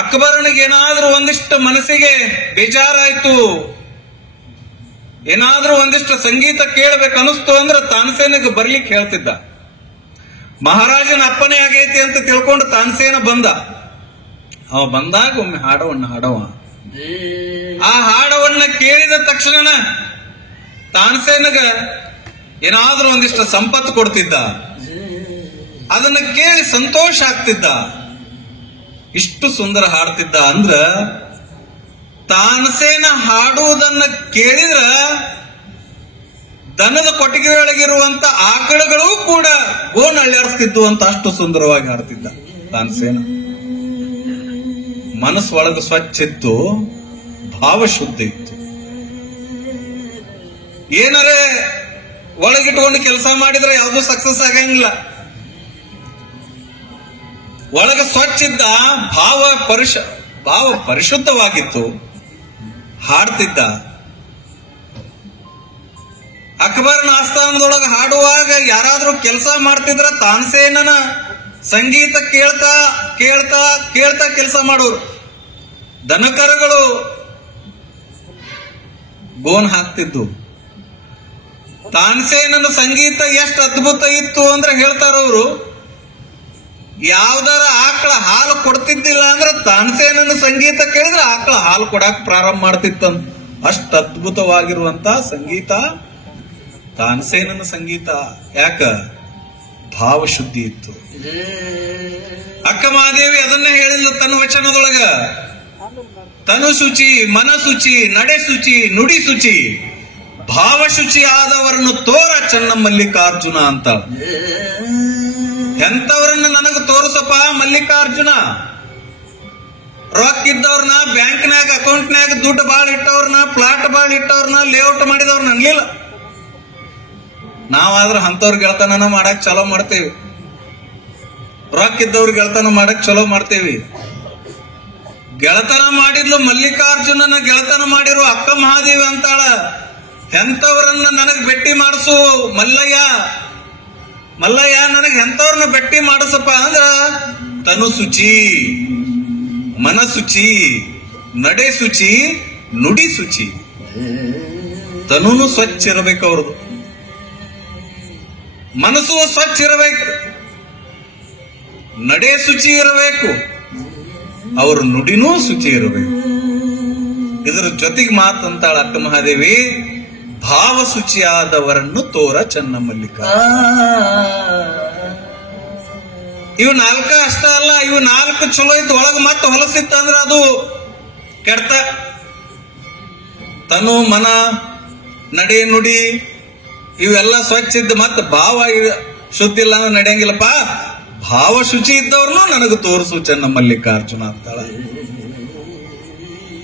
ಅಕ್ಬರನಿಗೆ ಏನಾದ್ರೂ ಒಂದಿಷ್ಟು ಮನಸ್ಸಿಗೆ ಬೇಜಾರಾಯ್ತು, ಏನಾದ್ರೂ ಒಂದಿಷ್ಟು ಸಂಗೀತ ಕೇಳಬೇಕು ಅನಿಸ್ತು ಅಂದ್ರೆ ತಾನ್ಸೇನಿಗೆ ಬರ್ಲಿಕ್ಕೆ ಹೇಳ್ತಿದ್ದ. ಮಹಾರಾಜನ ಅಪ್ಪನೇ ಆಗೈತಿ ಅಂತ ತಿಳ್ಕೊಂಡು ತಾನ್ಸೇನ ಬಂದ. ಅವ ಬಂದಾಗ ಒಮ್ಮೆ ಹಾಡವ ಆ ಹಾಡವನ್ನ ಕೇಳಿದ ತಕ್ಷಣ ತಾನ್ಸೇನಗ ಏನಾದ್ರೂ ಒಂದಿಷ್ಟು ಸಂಪತ್ತು ಕೊಡ್ತಿದ್ದ. ಅದನ್ನ ಕೇಳಿ ಸಂತೋಷ ಆಗ್ತಿದ್ದ. ಇಷ್ಟು ಸುಂದರ ಹಾಡ್ತಿದ್ದ ಅಂದ್ರ ತಾನ್ಸೇನ ಹಾಡುವುದನ್ನ ಕೇಳಿದ್ರ ದನದ ಕೊಟ್ಟಿಗೆಯೊಳಗಿರುವಂತ ಆಕಳುಗಳು ಕೂಡ ಗೋನ್ ಅಳ್ಳಾಡಿಸ್ತಿದ್ವು ಅಂತ ಅಷ್ಟು ಸುಂದರವಾಗಿ ಹಾಡ್ತಿದ್ದ ತಾನ್ಸೇನ. ಮನಸ್ಸೊಳಗ ಸ್ವಚ್ಛ ಇತ್ತು, ಭಾವಶುದ್ಧ ಇತ್ತು. ಏನಾರೇ ಒಳಗಿಟ್ಕೊಂಡು ಕೆಲಸ ಮಾಡಿದ್ರೆ ಯಾವ್ದು ಸಕ್ಸಸ್ ಆಗಂಗಿಲ್ಲ. ಒಳಗ ಸ್ವಚ್ಛ ಇದ್ದ, ಭಾವ ಪರಿಶುದ್ಧವಾಗಿತ್ತು, ಹಾಡ್ತಿದ್ದ. ಅಕ್ಬರನ ಆಸ್ಥಾನದೊಳಗೆ ಹಾಡುವಾಗ ಯಾರಾದ್ರೂ ಕೆಲಸ ಮಾಡ್ತಿದ್ರ ತಾನ್ಸೇನನ ಸಂಗೀತ ಕೇಳ್ತಾ ಕೇಳ್ತಾ ಕೇಳ್ತಾ ಕೆಲಸ ಮಾಡೋರು. ದನಕರಗಳು ಗೋನ್ ಹಾಕ್ತಿದ್ದು. ತಾನ್ಸೇನನ ಸಂಗೀತ ಎಷ್ಟು ಅದ್ಭುತ ಇತ್ತು ಅಂದ್ರೆ ಹೇಳ್ತಾರವ್ರು, ಯಾವ್ದಾರ ಆಕಳ ಹಾಲು ಕೊಡ್ತಿದ್ದಿಲ್ಲ ಅಂದ್ರೆ ತಾನ್ಸೇನನ ಸಂಗೀತ ಕೇಳಿದ್ರೆ ಆಕಳ ಹಾಲು ಕೊಡಾಕ್ ಪ್ರಾರಂಭ ಮಾಡ್ತಿತ್ತಂತ. ಅಷ್ಟು ಅದ್ಭುತವಾಗಿರುವಂತ ಸಂಗೀತ ತಾನ್ಸೇನನ ಸಂಗೀತ. ಯಾಕ? ಭಾವಶುದ್ಧಿ ಇತ್ತು. ಅಕ್ಕ ಮಹಾದೇವಿ ಅದನ್ನೇ ಹೇಳಿದ್ಲು ತನ್ನ ವಚನದೊಳಗ, ತನು ಶುಚಿ, ಮನ ಶುಚಿ, ನಡೆ ಶುಚಿ, ನುಡಿ ಶುಚಿ, ಭಾವಶುಚಿ ಆದವರನ್ನು ತೋರ ಚೆನ್ನ ಮಲ್ಲಿಕಾರ್ಜುನ ಅಂತ. ಎಂತವರನ್ನ ನನಗೆ ತೋರಿಸಪ್ಪ ಮಲ್ಲಿಕಾರ್ಜುನ. ರೊಕ್ಕ ಇದ್ದವ್ರನ್ನ, ಬ್ಯಾಂಕ್ನಾಗ ಅಕೌಂಟ್ನಾಗ ದುಡ್ಡು ಬಾಳ್ ಇಟ್ಟವ್ರನ್ನ, ಪ್ಲಾಟ್ ಬಾಳ್ ಇಟ್ಟವ್ರನ್ನ, ಲೇಔಟ್ ಮಾಡಿದವ್ರನ್ನ ಅನ್ಲಿಲ್ಲ. ನಾವಾದ್ರೆ ಅಂತವ್ರ ಗೆಳತನ ಮಾಡಕ್ ಚಲೋ ಮಾಡ್ತೇವಿ, ರೊಕ್ಕ ಇದ್ದವ್ರ ಗೆಳತನ ಮಾಡಕ್ ಚಲೋ ಮಾಡ್ತೇವಿ. ಗೆಳತನ ಮಾಡಿದ್ಲು ಮಲ್ಲಿಕಾರ್ಜುನನ ಗೆಳತನ ಮಾಡಿರುವ ಅಕ್ಕ ಮಹಾದೇವಿ ಅಂತಾಳ. ಎಂತವ್ರನ್ನ ನನಗ್ ಭೇಟಿ ಮಾಡಿಸು ಮಲ್ಲಯ್ಯ, ಮಲ್ಲಯ್ಯ ನನಗ್ ಎಂತವ್ರನ್ನ ಭೇಟಿ ಮಾಡಿಸಪ್ಪ ಅಂದ್ರ ತನು ಶುಚಿ, ಮನ ಶುಚಿ, ನಡೆ ಶುಚಿ, ನುಡಿ ಶುಚಿ. ತನೂನು ಸ್ವಚ್ಛ ಇರಬೇಕು, ಅವ್ರದ್ದು ಮನಸ್ಸು ಸ್ವಚ್ಛ ಇರಬೇಕು, ನಡೆ ಶುಚಿ ಇರಬೇಕು, ಅವ್ರ ನುಡಿನೂ ಶುಚಿ ಇರಬೇಕು. ಇದರ ಜೊತೆಗೆ ಮಾತಂತಾಳ ಅಕ್ಕ ಮಹಾದೇವಿ, ಭಾವ ಶುಚಿಯಾದವರನ್ನು ತೋರ ಚೆನ್ನ ಮಲ್ಲಿಕ. ಇವು 4 ಅಷ್ಟ ಅಲ್ಲ, ಇವು 4 ಚಲೋ ಇದ್ದು ಒಳಗ ಮತ್ತೆ ಹೊಲಸಿತ್ತಂದ್ರ ಅದು ಕೆಡ್ತ. ತನು, ಮನ, ನಡೆ, ನುಡಿ ಇವೆಲ್ಲ ಸ್ವಚ್ಛ ಇದ್ದು ಮತ್ತೆ ಭಾವ ಶುದ್ಧಿ ಇಲ್ಲ ಅಂದ್ರೆ ನಡೆಯಂಗಿಲ್ಲಪ್ಪ. ಭಾವ ಶುಚಿ ಇದ್ದವ್ರನ್ನು ನನಗೆ ತೋರಿಸು ಚೆನ್ನ ಮಲ್ಲಿಕಾರ್ಜುನ ಅಂತಾಳ.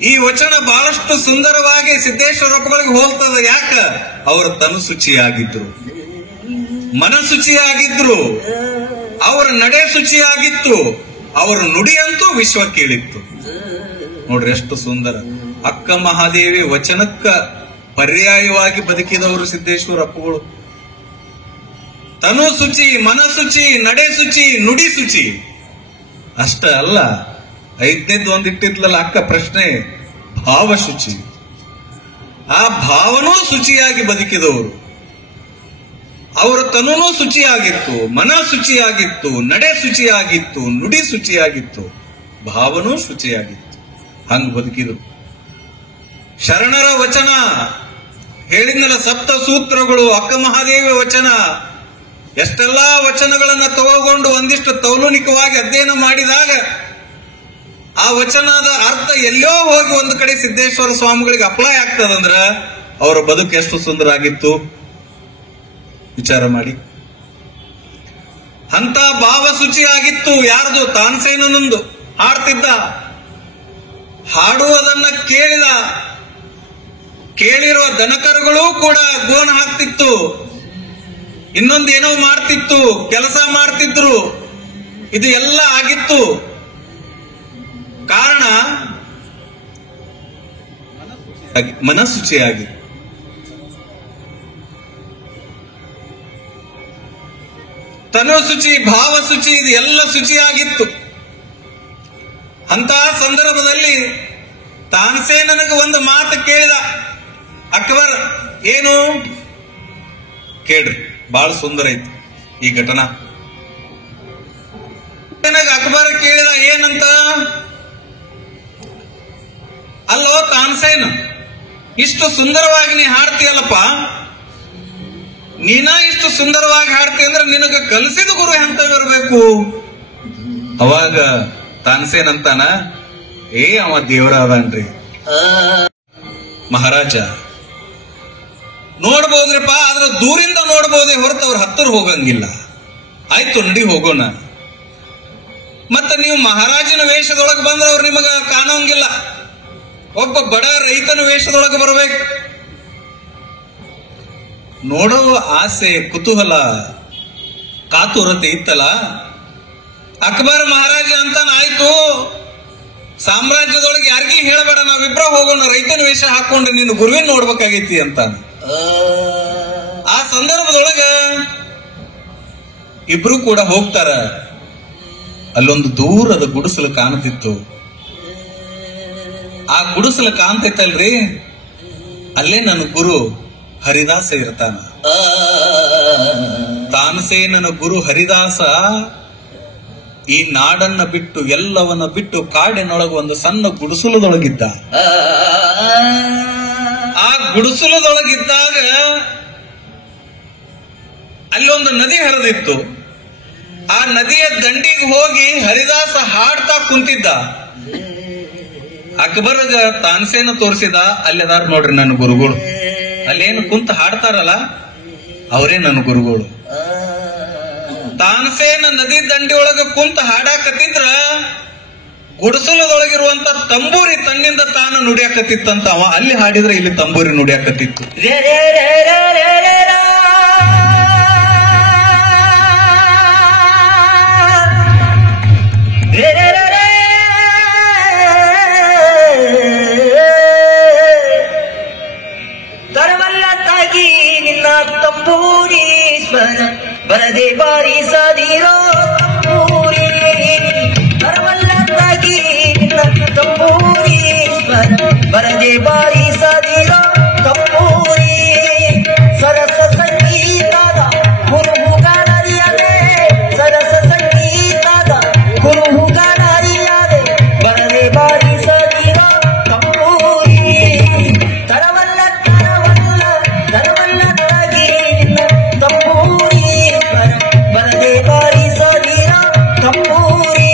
ಈ ವಚನ ಬಹಳಷ್ಟು ಸುಂದರವಾಗಿ ಸಿದ್ದೇಶ್ವರಪ್ಪಗಳಿಗೆ ಹೋಲ್ತದ. ಯಾಕ? ಅವರ ತನು ಶುಚಿಯಾಗಿದ್ರು, ಮನಶುಚಿಯಾಗಿದ್ರು, ಅವರ ನಡೆ ಶುಚಿಯಾಗಿತ್ತು, ಅವರ ನುಡಿಯಂತೂ ವಿಶ್ವ ಕೇಳಿತ್ತು. ನೋಡ್ರಿ ಎಷ್ಟು ಸುಂದರ. ಅಕ್ಕ ಮಹಾದೇವಿ ವಚನಕ್ಕ ಪರ್ಯಾಯವಾಗಿ ಬದುಕಿದವರು ಸಿದ್ದೇಶ್ವರ ಅಪ್ಪಗಳು. ತನು ಶುಚಿ, ಮನಶುಚಿ, ನಡೆ ಶುಚಿ, ನುಡಿ ಶುಚಿ. ಅಷ್ಟ ಅಲ್ಲ, ಐದನೇದು ಒಂದಿಟ್ಟಿದ್ಲಲ್ಲ ಅಕ್ಕ ಪ್ರಶ್ನೆ, ಭಾವ ಶುಚಿ. ಆ ಭಾವನೂ ಶುಚಿಯಾಗಿ ಬದುಕಿದವರು. ಅವರ ತನುನೂ ಶುಚಿಯಾಗಿತ್ತು, ಮನ ಶುಚಿಯಾಗಿತ್ತು, ನಡೆ ಶುಚಿಯಾಗಿತ್ತು, ನುಡಿ ಶುಚಿಯಾಗಿತ್ತು, ಭಾವನೂ ಶುಚಿಯಾಗಿತ್ತು. ಹಂಗ ಬದುಕಿದ್ರು. ಶರಣರ ವಚನ ಹೇಳಿದ್ನಲ್ಲ, ಸಪ್ತ ಸೂತ್ರಗಳು, ಅಕ್ಕ ಮಹಾದೇವಿ ವಚನ, ಎಷ್ಟೆಲ್ಲಾ ವಚನಗಳನ್ನ ತಗೊಂಡು ಒಂದಿಷ್ಟು ತೌಲನಿಕವಾಗಿ ಅಧ್ಯಯನ ಮಾಡಿದಾಗ ಆ ವಚನದ ಅರ್ಥ ಎಲ್ಲೋ ಹೋಗಿ ಒಂದು ಕಡೆ ಸಿದ್ದೇಶ್ವರ ಸ್ವಾಮಿಗಳಿಗೆ ಅಪ್ಲೈ ಆಗ್ತದಂದ್ರ ಅವರ ಬದುಕು ಎಷ್ಟು ಸುಂದರ ಆಗಿತ್ತು ವಿಚಾರ ಮಾಡಿ. ಅಂತ ಭಾವ ಶುಚಿಯಾಗಿತ್ತು. ಯಾರ್ದು? ತಾನ್ಸೇನನೊಂದು ಹಾಡ್ತಿದ್ದ. ಹಾಡುವುದನ್ನ ಕೇಳಿರುವ ದನಕರುಗಳು ಕೂಡ ಗೋಣ ಹಾಕ್ತಿತ್ತು, ಇನ್ನೊಂದೇನೋ ಮಾಡ್ತಿತ್ತು, ಕೆಲಸ ಮಾಡ್ತಿದ್ರು. ಇದು ಎಲ್ಲ ಆಗಿತ್ತು. ಕಾರಣ ಮನಶುಚಿಯಾಗಿ. ತನು ಶುಚಿ, ಭಾವ ಶುಚಿ, ಇದು ಎಲ್ಲ ಶುಚಿಯಾಗಿತ್ತು. ಅಂತಹ ಸಂದರ್ಭದಲ್ಲಿ ತಾನ್ಸೇನನಿಗೆ ಒಂದು ಮಾತು ಕೇಳಿದ ಅಕ್ಬರ್. ಏನು ಕೇಳ್ರಿ, ಬಹಳ ಸುಂದರ ಐತಿ ಈ ಘಟನಾ. ಅಕ್ಬರ್ ಕೇಳಿದ ಏನಂತ, ಅಲ್ಲೋ ತಾನ್ಸೇನ್, ಇಷ್ಟು ಸುಂದರವಾಗಿ ನೀ ಹಾಡ್ತೀಯಲ್ಲಪ್ಪ, ನೀನ ಇಷ್ಟು ಸುಂದರವಾಗಿ ಹಾಡ್ತೀಯ ಅಂದ್ರೆ ನಿನಗೆ ಕಲಿಸಿದ ಗುರು ಎಂತ ಇರಬೇಕು? ಅವಾಗ ತಾನ್ಸೇನ್ ಅಂತಾನ, ಅವ ದೇವರ ಅದನ್ರಿ ಮಹಾರಾಜ. ನೋಡ್ಬೋದ್ರಿಪ್ಪ, ಆದ್ರೆ ದೂರಿಂದ ನೋಡ್ಬೋದೇ ಹೊರತು ಅವ್ರ ಹತ್ತಿರ ಹೋಗಂಗಿಲ್ಲ. ಆಯ್ತು ನಡಿ ಹೋಗೋಣ. ಮತ್ತೆ ನೀವು ಮಹಾರಾಜನ ವೇಷದೊಳಗೆ ಬಂದ್ರೆ ಅವ್ರು ನಿಮಗ ಕಾಣೋಂಗಿಲ್ಲ. ಒಬ್ಬ ಬಡ ರೈತನ ವೇಷದೊಳಗೆ ಬರಬೇಕು. ನೋಡೋ ಆಸೆ, ಕುತೂಹಲ, ಕಾತುರತೆ ಇತ್ತಲ್ಲ. ಅಕ್ಬರ್ ಮಹಾರಾಜ ಅಂತಾನ, ಆಯ್ತು ಸಾಮ್ರಾಜ್ಯದೊಳಗೆ ಯಾರಿಗೂ ಹೇಳಬೇಡ, ನಾವಿಬ್ರ ಹೋಗೋಣ, ರೈತನ ವೇಷ ಹಾಕೊಂಡು ನೀನು ಗುರುವಿನ ನೋಡ್ಬೇಕಾಗೈತಿ ಅಂತಾನ. ಆ ಸಂದರ್ಭದೊಳಗ ಇಬ್ರು ಕೂಡ ಹೋಗ್ತಾರ. ಅಲ್ಲೊಂದು ದೂರದ ಗುಡಿಸಲು ಕಾಣುತ್ತಿತ್ತು. ಆ ಗುಡಿಸಲು ಕಾಣ್ತೈತಲ್ರಿ, ಅಲ್ಲೇ ನನ್ನ ಗುರು ಹರಿದಾಸ ಇರ್ತಾನ. ತಾನ್ಸೇನನ ಗುರು ಹರಿದಾಸ ಈ ನಾಡನ್ನ ಬಿಟ್ಟು, ಎಲ್ಲವನ್ನ ಬಿಟ್ಟು ಕಾಡಿನೊಳಗೆ ಒಂದು ಸಣ್ಣ ಗುಡಿಸಲದೊಳಗಿದ್ದ. ಆ ಗುಡಿಸಲದೊಳಗಿದ್ದಾಗ ಅಲ್ಲೊಂದು ನದಿ ಹರಿದಿತ್ತು. ಆ ನದಿಯ ದಂಡಿಗೆ ಹೋಗಿ ಹರಿದಾಸ ಹಾಡ್ತಾ ಕುಂತಿದ್ದ. ಅಕ್ಬರ್ಗ ತಾನ್ಸೇನ ತೋರಿಸಿದ, ಅಲ್ಲಿದಾರ ನೋಡ್ರಿ ನನ್ನ ಗುರುಗಳು, ಅಲ್ಲೇನು ಕುಂತ ಹಾಡ್ತಾರಲ್ಲ ಅವರೇ ನನ್ನ ಗುರುಗಳು. ತಾನ್ಸೇನ ನದಿ ದಂಡಿ ಒಳಗ ಕುಂತ ಹಾಡಾಕತ್ತಿದ್ರ ಗುಡಿಸಲದೊಳಗಿರುವಂತ ತಂಬೂರಿ ತನ್ನಿಂದ ತಾನು ನುಡಿಯಾಕತ್ತಿತ್ತಂತ. ಅವ ಅಲ್ಲಿ ಹಾಡಿದ್ರೆ ಇಲ್ಲಿ ತಂಬೂರಿ ನುಡಿಯಾಕತ್ತಿತ್ತು. ತರವಲ್ಲತ್ತಾಗಿ ನಿನ್ನ ತಂಬೂರಿ ಸ್ವರ ಬರದೆ ಬಾರಿ ಸಾದಿರೋ ತಂಬೂರಿ. ತರವಲ್ಲತ್ತಾಗಿ ನಿನ್ನ ತಂಬೂರಿ ಸ್ವರ ಬರದೆ ಬಾರಿ ಸಾದಿರೋ ತಂಬೂರಿ. ಸರಸ ಸಂಗೀತದ ಕುರುಹುಗಾನರಿಯದೆ, ಸರಸ ಸಂಗೀತದ ಕುರುಹುಗಾನರಿಯದೆ ಬರದೆ ಬಾರಿ ಸಾದಿರೋ ತಂಬೂರಿ. ತರವಲ್ಲ ತರವಲ್ಲತ್ತಾಗಿ ನಿನ್ನ ತಂಬೂರಿ ಬರದೆ ಬಾರಿ ಸಾದಿರೋ ತಂಬೂರಿ.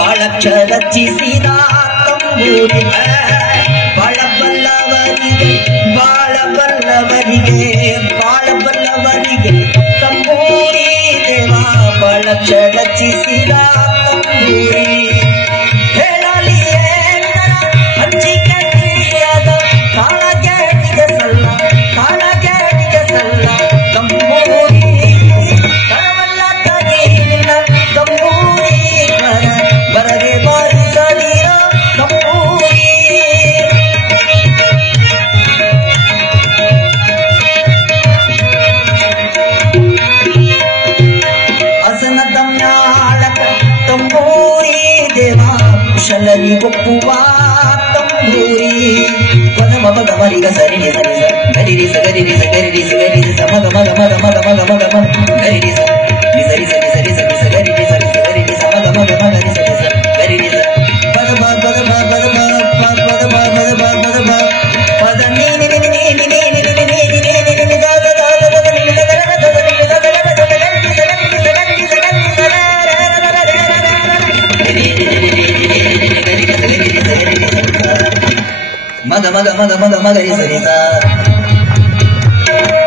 ಬಾಳಕ್ಷ ರಚಿಸಿದ ತಂಬೂರಿ ಬಾಳಬಲ್ಲವರಿಗೆ ಬಾಳಬಲ್ಲವರಿಗೆ ಬಾಳಬಲ್ಲವರಿಗೆ ತಂಬೂರಿ ದೇವ ಬಾಳಕ್ಷ ರಚಿಸಿದ ತಂಬೂರಿ ಕುಶಲರಿ ಒಪ್ಪುವ ತಂಬೂರಿ ಮಗ ಮರಿಗ ಸರಿ ಸರಿ ಗರಿರಿ ಸಗರಿರಿ ಸಗರಿರಿ ಸಗರಿರಿ ಮಗ ಮಗ ಮಗ ಮಗ ಮಗ ಮಗ ಮಗ ಗರಿರಿ ಸರಿ ಸರಿ ಸರಿ ಸರಿ ಸಗರಿರಿ ಸರಿ ಸಗರಿರಿ ಮಗ ಮಗ ಮಗ ಸರಿ ಸರಿ ಗರಿರಿ ಪದ ಬದ ಬದ ಬದ ಬದ ಬದ ಬದ ಬದ ಬದ ಪದ ನೀ ನೀ ನೀ ನೀ ನೀ ನೀ ಮಗ ಮಗ ಮಗ ಮಗ ಮಗ ಸರಿ ಸ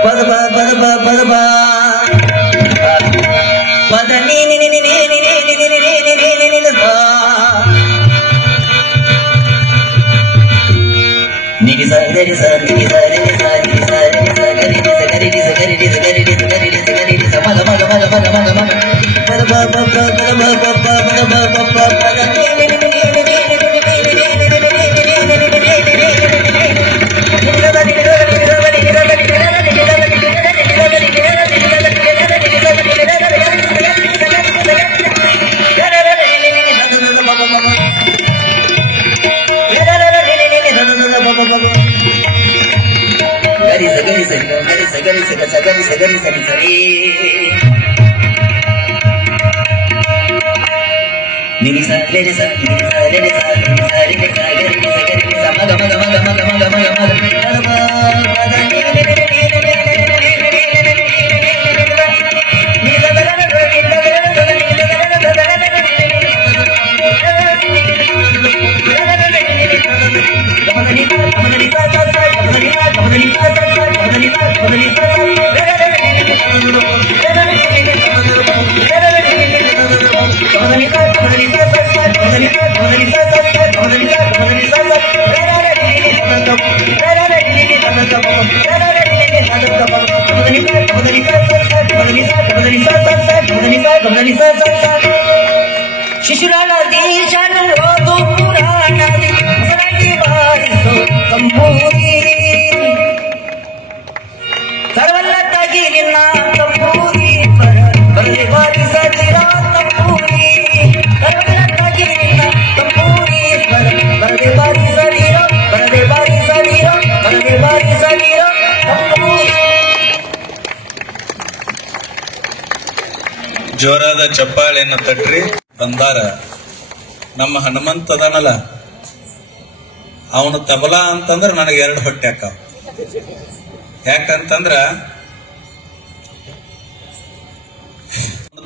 ಪದ ಬ ಪದ ಬ ಪದ ಬ ಪದ ನೀ ನೀ ನೀ ನೀ ನೀ ನೀ ನೀ ನೀ ನೀ ನೀ ನೀ ನೀ ಬ ನಿಗಿ ಸ ಗರಿ ಸ ನಿಗಿ ಸ ರಿ ಸ ರಿ ಸ ರಿ ಸ ಗರಿ ಸ ಗರಿ ಸ ಗರಿ ಸ ಗರಿ ಸ ಗರಿ ಸ ಗರಿ ಸ ಮಗ ಮಗ ಮಗ ಮಗ ಮಗ ಮಗ ಪದ ಬ ಬ ಬ ಪದ ಬ ಬ ಬ ಪದ ಬ ಬ ಬ ಪದ ನೀ ನೀ ನೀ ನೀ ಗರಿ ಸರಿ ಗರಿ ಸಗರಿ ಸಗ ಸಗರಿ ಸಗರಿ ಸರಿ ಸರಿ ನಿನಿ ಸ ರೆ ಸ ನಿನಿ ಸ ರೆ ಸ ನಿನಿ ಸ ರೆ ಸ ಗರಿ ಸ ಗರಿ ಸ ಮಗ ಮಗ ಮಗ ಮಗ ಮಗ ಮಗ ಮಗ ಶಿಶುರಾಳದೀಶನ ಓದು ಪುರಾಣದಿ ಸರಗಿ ಬಾರಿಸೋ ತಂಬೂರಿ ಕರವಲ್ಲ ತಗಿರಿನ ತಂಬೂರಿ ಬರಲಿ ಬಾರಿಸದಿರ ತಂಬೂರಿ ಕರವಲ್ಲ ತಗಿರಿನ ತಂಬೂರಿ ಬರಲಿ ಬಾರಿಸದಿರ ಬರಲಿ ಬಾರಿಸದಿರ ಬರಲಿ ಬಾರಿಸದಿರ ತಂಬೂರಿ. ಜೋರಾದ ಚಪ್ಪಾಳೆಯನ್ನು ತಟ್ರಿ. ಬಂದಾರ ನಮ್ಮ ಹನುಮಂತ ಅದನಲ್ಲ, ಅವನು ತಬಲಾ ಅಂತಂದ್ರ ನನಗೆ 2 ಹೊಟ್ಟೆ ಅಕ್ಕ. ಯಾಕಂತಂದ್ರ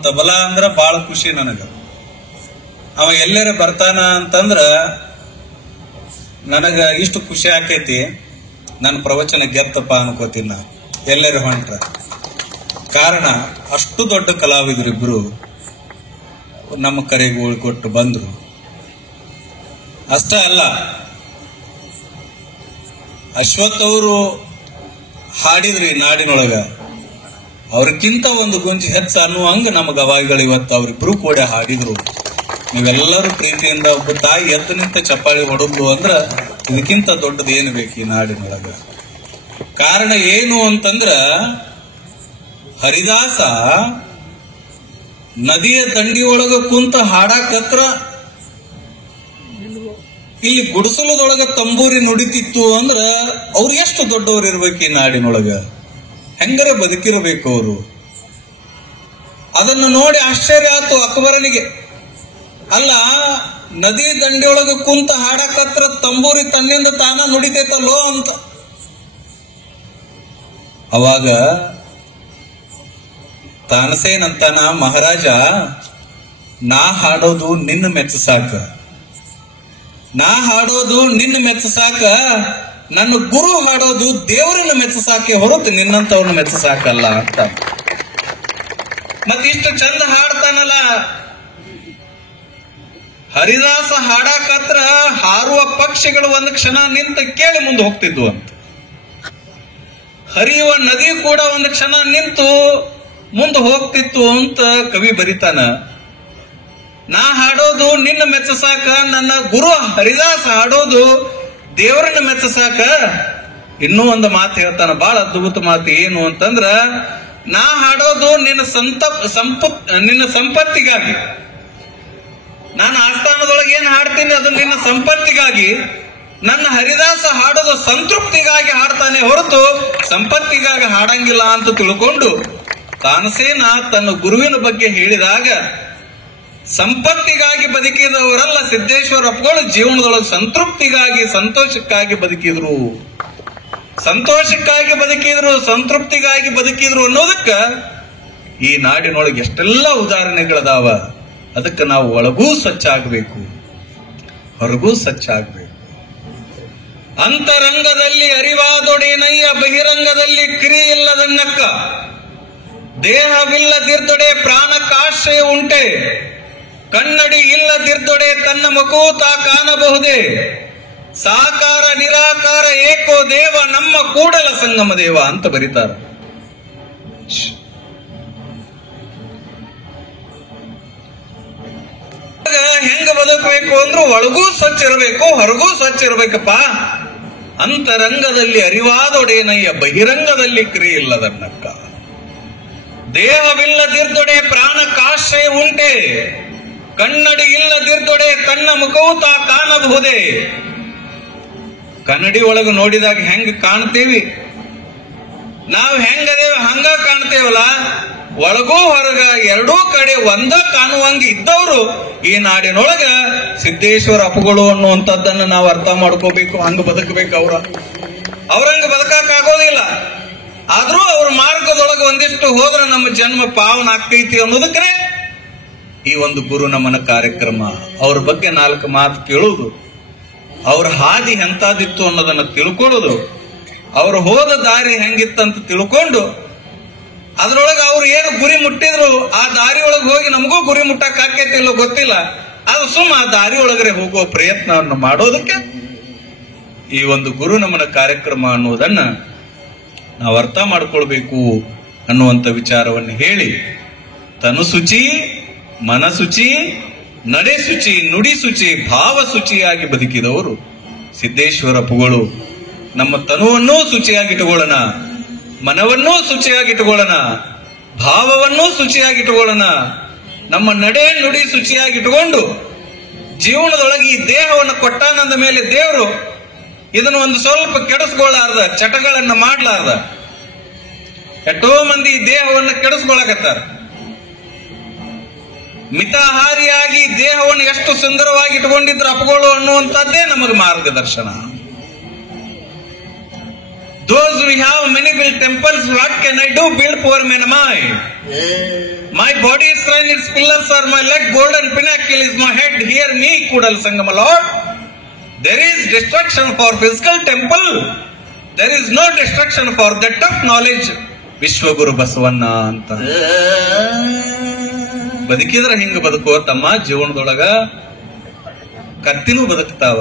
ತಬಲಾ ಅಂದ್ರ ಬಾಳ ಖುಷಿ ನನಗ. ಅವ ಎಲ್ಲರ ಬರ್ತಾನ ಅಂತಂದ್ರ ನನಗ ಇಷ್ಟು ಖುಷಿ ಆಕೈತಿ, ನನ್ನ ಪ್ರವಚನ ಗೆತ್ತಪ್ಪ ಅನ್ಕೋತೀನಿ ನಾ ಎಲ್ಲರೂ ಹೊಂಟ್ರ. ಕಾರಣ ಅಷ್ಟು ದೊಡ್ಡ ಕಲಾವಿದರಿಬ್ರು ನಮ್ಮ ಕರೆಗೆ ಕೊಟ್ಟು ಬಂದ್ರು. ಅಷ್ಟೇ ಅಲ್ಲ, ಅಶ್ವಥ್ ಅವರು ಹಾಡಿದ್ರಿ ನಾಡಿನೊಳಗ, ಅವ್ರಕ್ಕಿಂತ ಒಂದು ಗುಂಜಿ ಹೆಚ್ಚ ಅನ್ನುವಂಗ ನಮ್ಮ ಗವಾಯಿಗಳು ಇವತ್ತು ಅವರಿಬ್ರು ಕೂಡ ಹಾಡಿದ್ರು. ನೀವೆಲ್ಲರೂ ಪ್ರೀತಿಯಿಂದ ಒಬ್ಬ ತಾಯಿ ಎದ್ದು ನಿಂತ ಚಪ್ಪಾಳಿ ಹೊಡೋದು ಅಂದ್ರ ಇದಕ್ಕಿಂತ ದೊಡ್ಡದು ಏನು ಬೇಕು ಈ ನಾಡಿನೊಳಗ? ಕಾರಣ ಏನು ಅಂತಂದ್ರ, ಹರಿದಾಸ ನದಿಯ ದಂಡಿಯೊಳಗ ಕುಂತ ಹಾಡಾಕತ್ರ ಇಲ್ಲಿ ಗುಡಿಸಲದೊಳಗ ತಂಬೂರಿ ನುಡಿತಿತ್ತು ಅಂದ್ರ ಅವ್ರು ಎಷ್ಟು ದೊಡ್ಡವ್ರು ಇರ್ಬೇಕು ಈ ನಾಡಿನೊಳಗ, ಹೆಂಗರ ಬದುಕಿರ್ಬೇಕು ಅವರು. ಅದನ್ನು ನೋಡಿ ಆಶ್ಚರ್ಯ ಆಯ್ತು ಅಕ್ಬರನಿಗೆ. ಅಲ್ಲ, ನದಿ ದಂಡಿಯೊಳಗ ಕುಂತ ಹಾಡಾಕತ್ರ ತಂಬೂರಿ ತನ್ನಿಂದ ತಾನ ನುಡಿತೈತಲ್ಲೋ ಅಂತ. ಅವಾಗ ತಾನಸೇನಂತಾನ, ಮಹಾರಾಜ ನಾ ಹಾಡೋದು ನಿನ್ನ ಮೆಚ್ಚಸಾಕ, ನಾ ಹಾಡೋದು ನಿನ್ನ ಮೆಚ್ಚಸಾಕ, ನನ್ನ ಗುರು ಹಾಡೋದು ದೇವರನ್ನ ಮೆಚ್ಚಸಾಕೆ ಹೊರತು ನಿನ್ನಂತವ್ರನ್ನ ಮೆಚ್ಚಸಾಕಲ್ಲ ಅಂತ. ಮತ್ತಿಷ್ಟು ಚಂದ ಹಾಡ್ತಾನಲ್ಲ, ಹರಿದಾಸ ಹಾಡಾಕತ್ರ ಹಾರುವ ಪಕ್ಷಿಗಳು ಒಂದು ಕ್ಷಣ ನಿಂತು ಕೇಳಿ ಮುಂದೆ ಹೋಗ್ತಿದ್ವು ಅಂತ. ಹರಿಯುವ ನದಿ ಕೂಡ ಒಂದು ಕ್ಷಣ ನಿಂತು ಮುಂದೆ ಹೋಗ್ತಿತ್ತು ಅಂತ ಕವಿ ಬರಿತಾನ. ನಾ ಹಾಡೋದು ನಿನ್ನ ಮೆಚ್ಚಸಾಕ, ನನ್ನ ಗುರು ಹರಿದಾಸ ಹಾಡೋದು ದೇವರನ್ನ ಮೆಚ್ಚಸಾಕ. ಇನ್ನೂ ಒಂದು ಮಾತು ಹೇಳ್ತಾನ, ಬಹಳ ಅದ್ಭುತ ಮಾತು. ಏನು ಅಂತಂದ್ರ, ನಾ ಹಾಡೋದು ನಿನ್ನ ನಿನ್ನ ಸಂಪತ್ತಿಗಾಗಿ. ನಾನು ಆಸ್ಥಾನದೊಳಗೆ ಏನ್ ಹಾಡ್ತೀನಿ ಅದು ನಿನ್ನ ಸಂಪತ್ತಿಗಾಗಿ. ನನ್ನ ಹರಿದಾಸ ಹಾಡೋದು ಸಂತೃಪ್ತಿಗಾಗಿ ಹಾಡ್ತಾನೆ ಹೊರತು ಸಂಪತ್ತಿಗಾಗಿ ಹಾಡಂಗಿಲ್ಲ ಅಂತ ತಿಳ್ಕೊಂಡು ತಾನಸೇನ ತನ್ನ ಗುರುವಿನ ಬಗ್ಗೆ ಹೇಳಿದಾಗ, ಸಂಪತ್ತಿಗಾಗಿ ಬದುಕಿದವರಲ್ಲ ಸಿದ್ದೇಶ್ವರಪ್ಪಗಳು, ಜೀವನದೊಳಗೆ ಸಂತೃಪ್ತಿಗಾಗಿ ಸಂತೋಷಕ್ಕಾಗಿ ಬದುಕಿದ್ರು, ಸಂತೋಷಕ್ಕಾಗಿ ಬದುಕಿದ್ರು, ಸಂತೃಪ್ತಿಗಾಗಿ ಬದುಕಿದ್ರು ಅನ್ನೋದಕ್ಕ ಈ ನಾಡಿನೊಳಗೆ ಎಷ್ಟೆಲ್ಲ ಉದಾಹರಣೆಗಳದಾವ. ಅದಕ್ಕೆ ನಾವು ಒಳಗೂ ಸ್ವಚ್ಛ ಆಗಬೇಕು, ಹೊರಗೂ ಸ್ವಚ್ಛ ಆಗಬೇಕು. ಅಂತರಂಗದಲ್ಲಿ ಅರಿವಾದೊಡೇನಯ್ಯ, ಬಹಿರಂಗದಲ್ಲಿ ಕ್ರಿಯಿಲ್ಲದನ್ನಕ್ಕ. ದೇಹವಿಲ್ಲದಿರ್ದೊಡೆ ಪ್ರಾಣಕ್ಕಾಶ್ರಯ ಉಂಟೆ, ಕನ್ನಡಿ ಇಲ್ಲದಿರ್ದೊಡೆ ತನ್ನ ಮಗುವು ತಾ ಕಾಣಬಹುದೇ. ಸಾಕಾರ ನಿರಾಕಾರ ಏಕೋ ದೇವ, ನಮ್ಮ ಕೂಡಲ ಸಂಗಮ ದೇವ ಅಂತ ಬರೀತಾರೆ. ಹೆಂಗ ಬದುಕಬೇಕು ಅಂದ್ರೂ ಒಳಗೂ ಸ್ವಚ್ಛ ಇರಬೇಕು, ಹೊರಗೂ ಸ್ವಚ್ಛ ಇರಬೇಕಪ್ಪ. ಅಂತರಂಗದಲ್ಲಿ ಅರಿವಾದೊಡೇನಯ್ಯ, ಬಹಿರಂಗದಲ್ಲಿ ಕ್ರಿಯೆ ಇಲ್ಲದನ್ನಕ್ಕ. ದೇಹವಿಲ್ಲದಿರ್ದೊಡೆ ಪ್ರಾಣಕ್ಕಾಶ್ರಯ ಉಂಟೆ, ಕನ್ನಡಿ ಇಲ್ಲದಿರ್ದೊಡೆ ತನ್ನ ಮುಖವು ತಾ ಕಾಣಬಹುದೇ. ಕನ್ನಡಿ ಒಳಗೆ ನೋಡಿದಾಗ ಹೆಂಗ ಕಾಣ್ತೀವಿ, ನಾವು ಹೆಂಗದೇವ ಹಂಗ ಕಾಣ್ತೇವಲ್ಲ. ಒಳಗೂ ಹೊರಗ ಎರಡೂ ಕಡೆ ಒಂದ ಕಾಣುವಂಗ ಇದ್ದವರು ಈ ನಾಡಿನೊಳಗ ಸಿದ್ದೇಶ್ವರ ಅಪ್ಪಗಳು ಅನ್ನುವಂಥದ್ದನ್ನ ನಾವು ಅರ್ಥ ಮಾಡ್ಕೋಬೇಕು. ಹಂಗ ಬದುಕಬೇಕು. ಅವ್ರಂಗ ಬದುಕಕ್ ಆಗೋದಿಲ್ಲ. ಆದ್ರೂ ಅವ್ರ ಮಾರ್ಗದೊಳಗೆ ಒಂದಿಷ್ಟು ಹೋದ್ರೆ ನಮ್ಮ ಜನ್ಮ ಪಾವನ ಆಗ್ತೈತಿ ಅನ್ನೋದಕ್ಕೆ ಈ ಒಂದು ಗುರು ನಮನ ಕಾರ್ಯಕ್ರಮ. ಅವ್ರ ಬಗ್ಗೆ 4 ಮಾತು ಕೇಳುವುದು, ಅವ್ರ ಹಾದಿ ಎಂತಾದಿತ್ತು ಅನ್ನೋದನ್ನ ತಿಳ್ಕೊಳ್ಳೋದು, ಅವ್ರು ಹೋದ ದಾರಿ ಹೆಂಗಿತ್ತಂತ ತಿಳ್ಕೊಂಡು ಅದ್ರೊಳಗೆ ಅವ್ರು ಏನು ಗುರಿ ಮುಟ್ಟಿದ್ರು ಆ ದಾರಿ ಒಳಗೆ ಹೋಗಿ ನಮಗೂ ಗುರಿ ಮುಟ್ಟಕ್ ಆಕೈತಿಲ್ಲೋ ಗೊತ್ತಿಲ್ಲ, ಅದು ಸುಮ್ಮ ಆ ದಾರಿ ಒಳಗಡೆ ಹೋಗುವ ಪ್ರಯತ್ನವನ್ನು ಮಾಡೋದಕ್ಕೆ ಈ ಒಂದು ಗುರು ನಮನ ಕಾರ್ಯಕ್ರಮ ಅನ್ನೋದನ್ನ ನಾವು ಅರ್ಥ ಮಾಡ್ಕೊಳ್ಬೇಕು ಅನ್ನುವಂಥ ವಿಚಾರವನ್ನು ಹೇಳಿ, ತನು ಶುಚಿ, ಮನಶುಚಿ, ನಡೆ ಶುಚಿ, ನುಡಿ ಶುಚಿ, ಭಾವ ಶುಚಿಯಾಗಿ ಬದುಕಿದವರು ಸಿದ್ದೇಶ್ವರಪ್ಪಗಳು. ನಮ್ಮ ತನುವನ್ನೂ ಶುಚಿಯಾಗಿಟ್ಟುಕೊಳ್ಳೋಣ, ಮನವನ್ನೂ ಶುಚಿಯಾಗಿಟ್ಟುಕೊಳ್ಳೋಣ, ಭಾವವನ್ನೂ ಶುಚಿಯಾಗಿಟ್ಟುಕೊಳ್ಳೋಣ, ನಮ್ಮ ನಡೆ ನುಡಿ ಶುಚಿಯಾಗಿಟ್ಟುಕೊಂಡು ಜೀವನದೊಳಗೆ ಈ ದೇಹವನ್ನು ಕೊಟ್ಟಾನಂದ ಮೇಲೆ ದೇವರು ಇದನ್ನು ಒಂದು ಸ್ವಲ್ಪ ಕೆಡಿಸ್ಕೊಳ್ಳಾರ್ದ, ಚಟಗಳನ್ನ ಮಾಡ್ಲಾರ್ದ. ಎಷ್ಟೋ ಮಂದಿ ಈ ದೇಹವನ್ನು ಕೆಡಿಸ್ಕೊಳಕತ್ತಾರ. ಮಿತಾಹಾರಿಯಾಗಿ ದೇಹವನ್ನು ಎಷ್ಟು ಸುಂದರವಾಗಿ ಇಟ್ಕೊಂಡಿದ್ರು ಅಪ್ಪಗಳು ಅನ್ನುವಂಥದ್ದೇ ನಮಗೆ ಮಾರ್ಗದರ್ಶನ. Those we have many built temples, what can I do? Build poor men am I. My body is shrine, its pillars are my leg, golden pinnacle is my head. Hear me, Kudal Sangama Lord. There is destruction for physical temple. There is no destruction for that of knowledge. ವಿಶ್ವಗುರು ಬಸವಣ್ಣ ಅಂತ ಬದುಕಿದ್ರೆ ಹಿಂಗ ಬದುಕೋ ತಮ್ಮ. ಜೀವನದೊಳಗ ಕತ್ತಿನೂ ಬದುಕ್ತಾವ,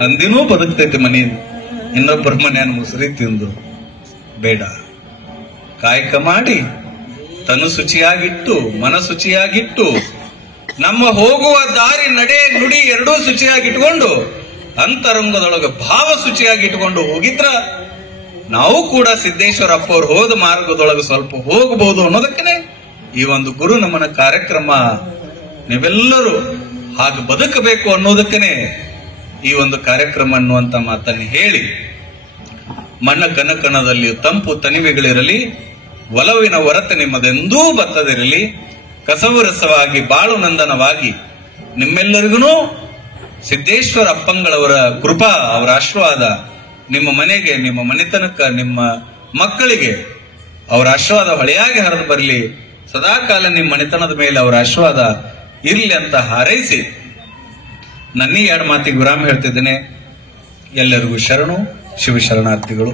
ಹಂದಿನೂ ಬದುಕ್ತೈತಿ ಮನೆ. ಇನ್ನೊಬ್ಬರ ಮನೆಯನ್ನು ಮುಸುರಿ ತಿಂದು ಬೇಡ. ಕಾಯಕ ಮಾಡಿ ತನು ಶುಚಿಯಾಗಿಟ್ಟು, ಮನ ಶುಚಿಯಾಗಿಟ್ಟು, ನಮ್ಮ ಹೋಗುವ ದಾರಿ ನಡೆ ನುಡಿ ಎರಡೂ ಶುಚಿಯಾಗಿಟ್ಕೊಂಡು, ಅಂತರಂಗದೊಳಗೆ ಭಾವ ಶುಚಿಯಾಗಿಟ್ಕೊಂಡು ಹೋಗಿದ್ರ ನಾವು ಕೂಡ ಸಿದ್ದೇಶ್ವರಪ್ಪ ಅವ್ರು ಹೋದ ಮಾರ್ಗದೊಳಗೆ ಸ್ವಲ್ಪ ಹೋಗಬಹುದು ಅನ್ನೋದಕ್ಕೆ ಈ ಒಂದು ಗುರು ನಮನ ಕಾರ್ಯಕ್ರಮ. ನೀವೆಲ್ಲರೂ ಹಾಗೆ ಬದುಕಬೇಕು ಅನ್ನೋದಕ್ಕೆ ಈ ಒಂದು ಕಾರ್ಯಕ್ರಮ ಅನ್ನುವಂತ ಮಾತನ್ನು ಹೇಳಿ, ಮಣ್ಣ ಕನಕನದಲ್ಲಿ ತಂಪು ತನಿವೆಗಳಿರಲಿ, ಒಲವಿನ ಹೊರತೆ ನಿಮ್ಮದೆಂದೂ ಬತ್ತದಿರಲಿ, ಕಸವು ರಸವಾಗಿ ಬಾಳು ನಂದನವಾಗಿ ನಿಮ್ಮೆಲ್ಲರಿಗೂ ಸಿದ್ದೇಶ್ವರ ಅಪ್ಪಂಗಳವರ ಕೃಪಾ, ಅವರ ಆಶೀರ್ವಾದ ನಿಮ್ಮ ಮನೆಗೆ, ನಿಮ್ಮ ಮನೆತನಕ್ಕ, ನಿಮ್ಮ ಮಕ್ಕಳಿಗೆ ಅವರ ಆಶೀರ್ವಾದ ಹೊಳೆಯಾಗಿ ಹರಿದು ಬರಲಿ. ಸದಾಕಾಲ ನಿಮ್ಮ ಮನೆತನದ ಮೇಲೆ ಅವರ ಆಶೀರ್ವಾದ ಇರ್ಲಿ ಅಂತ ಹಾರೈಸಿ ನನ್ನೀ ಎರಡು ಮಾತಿಗೆ ವಿರಾಮ ಹೇಳ್ತಿದ್ದೇನೆ. ಎಲ್ಲರಿಗೂ ಶರಣು, ಶಿವಶರಣಾರ್ಥಿಗಳು.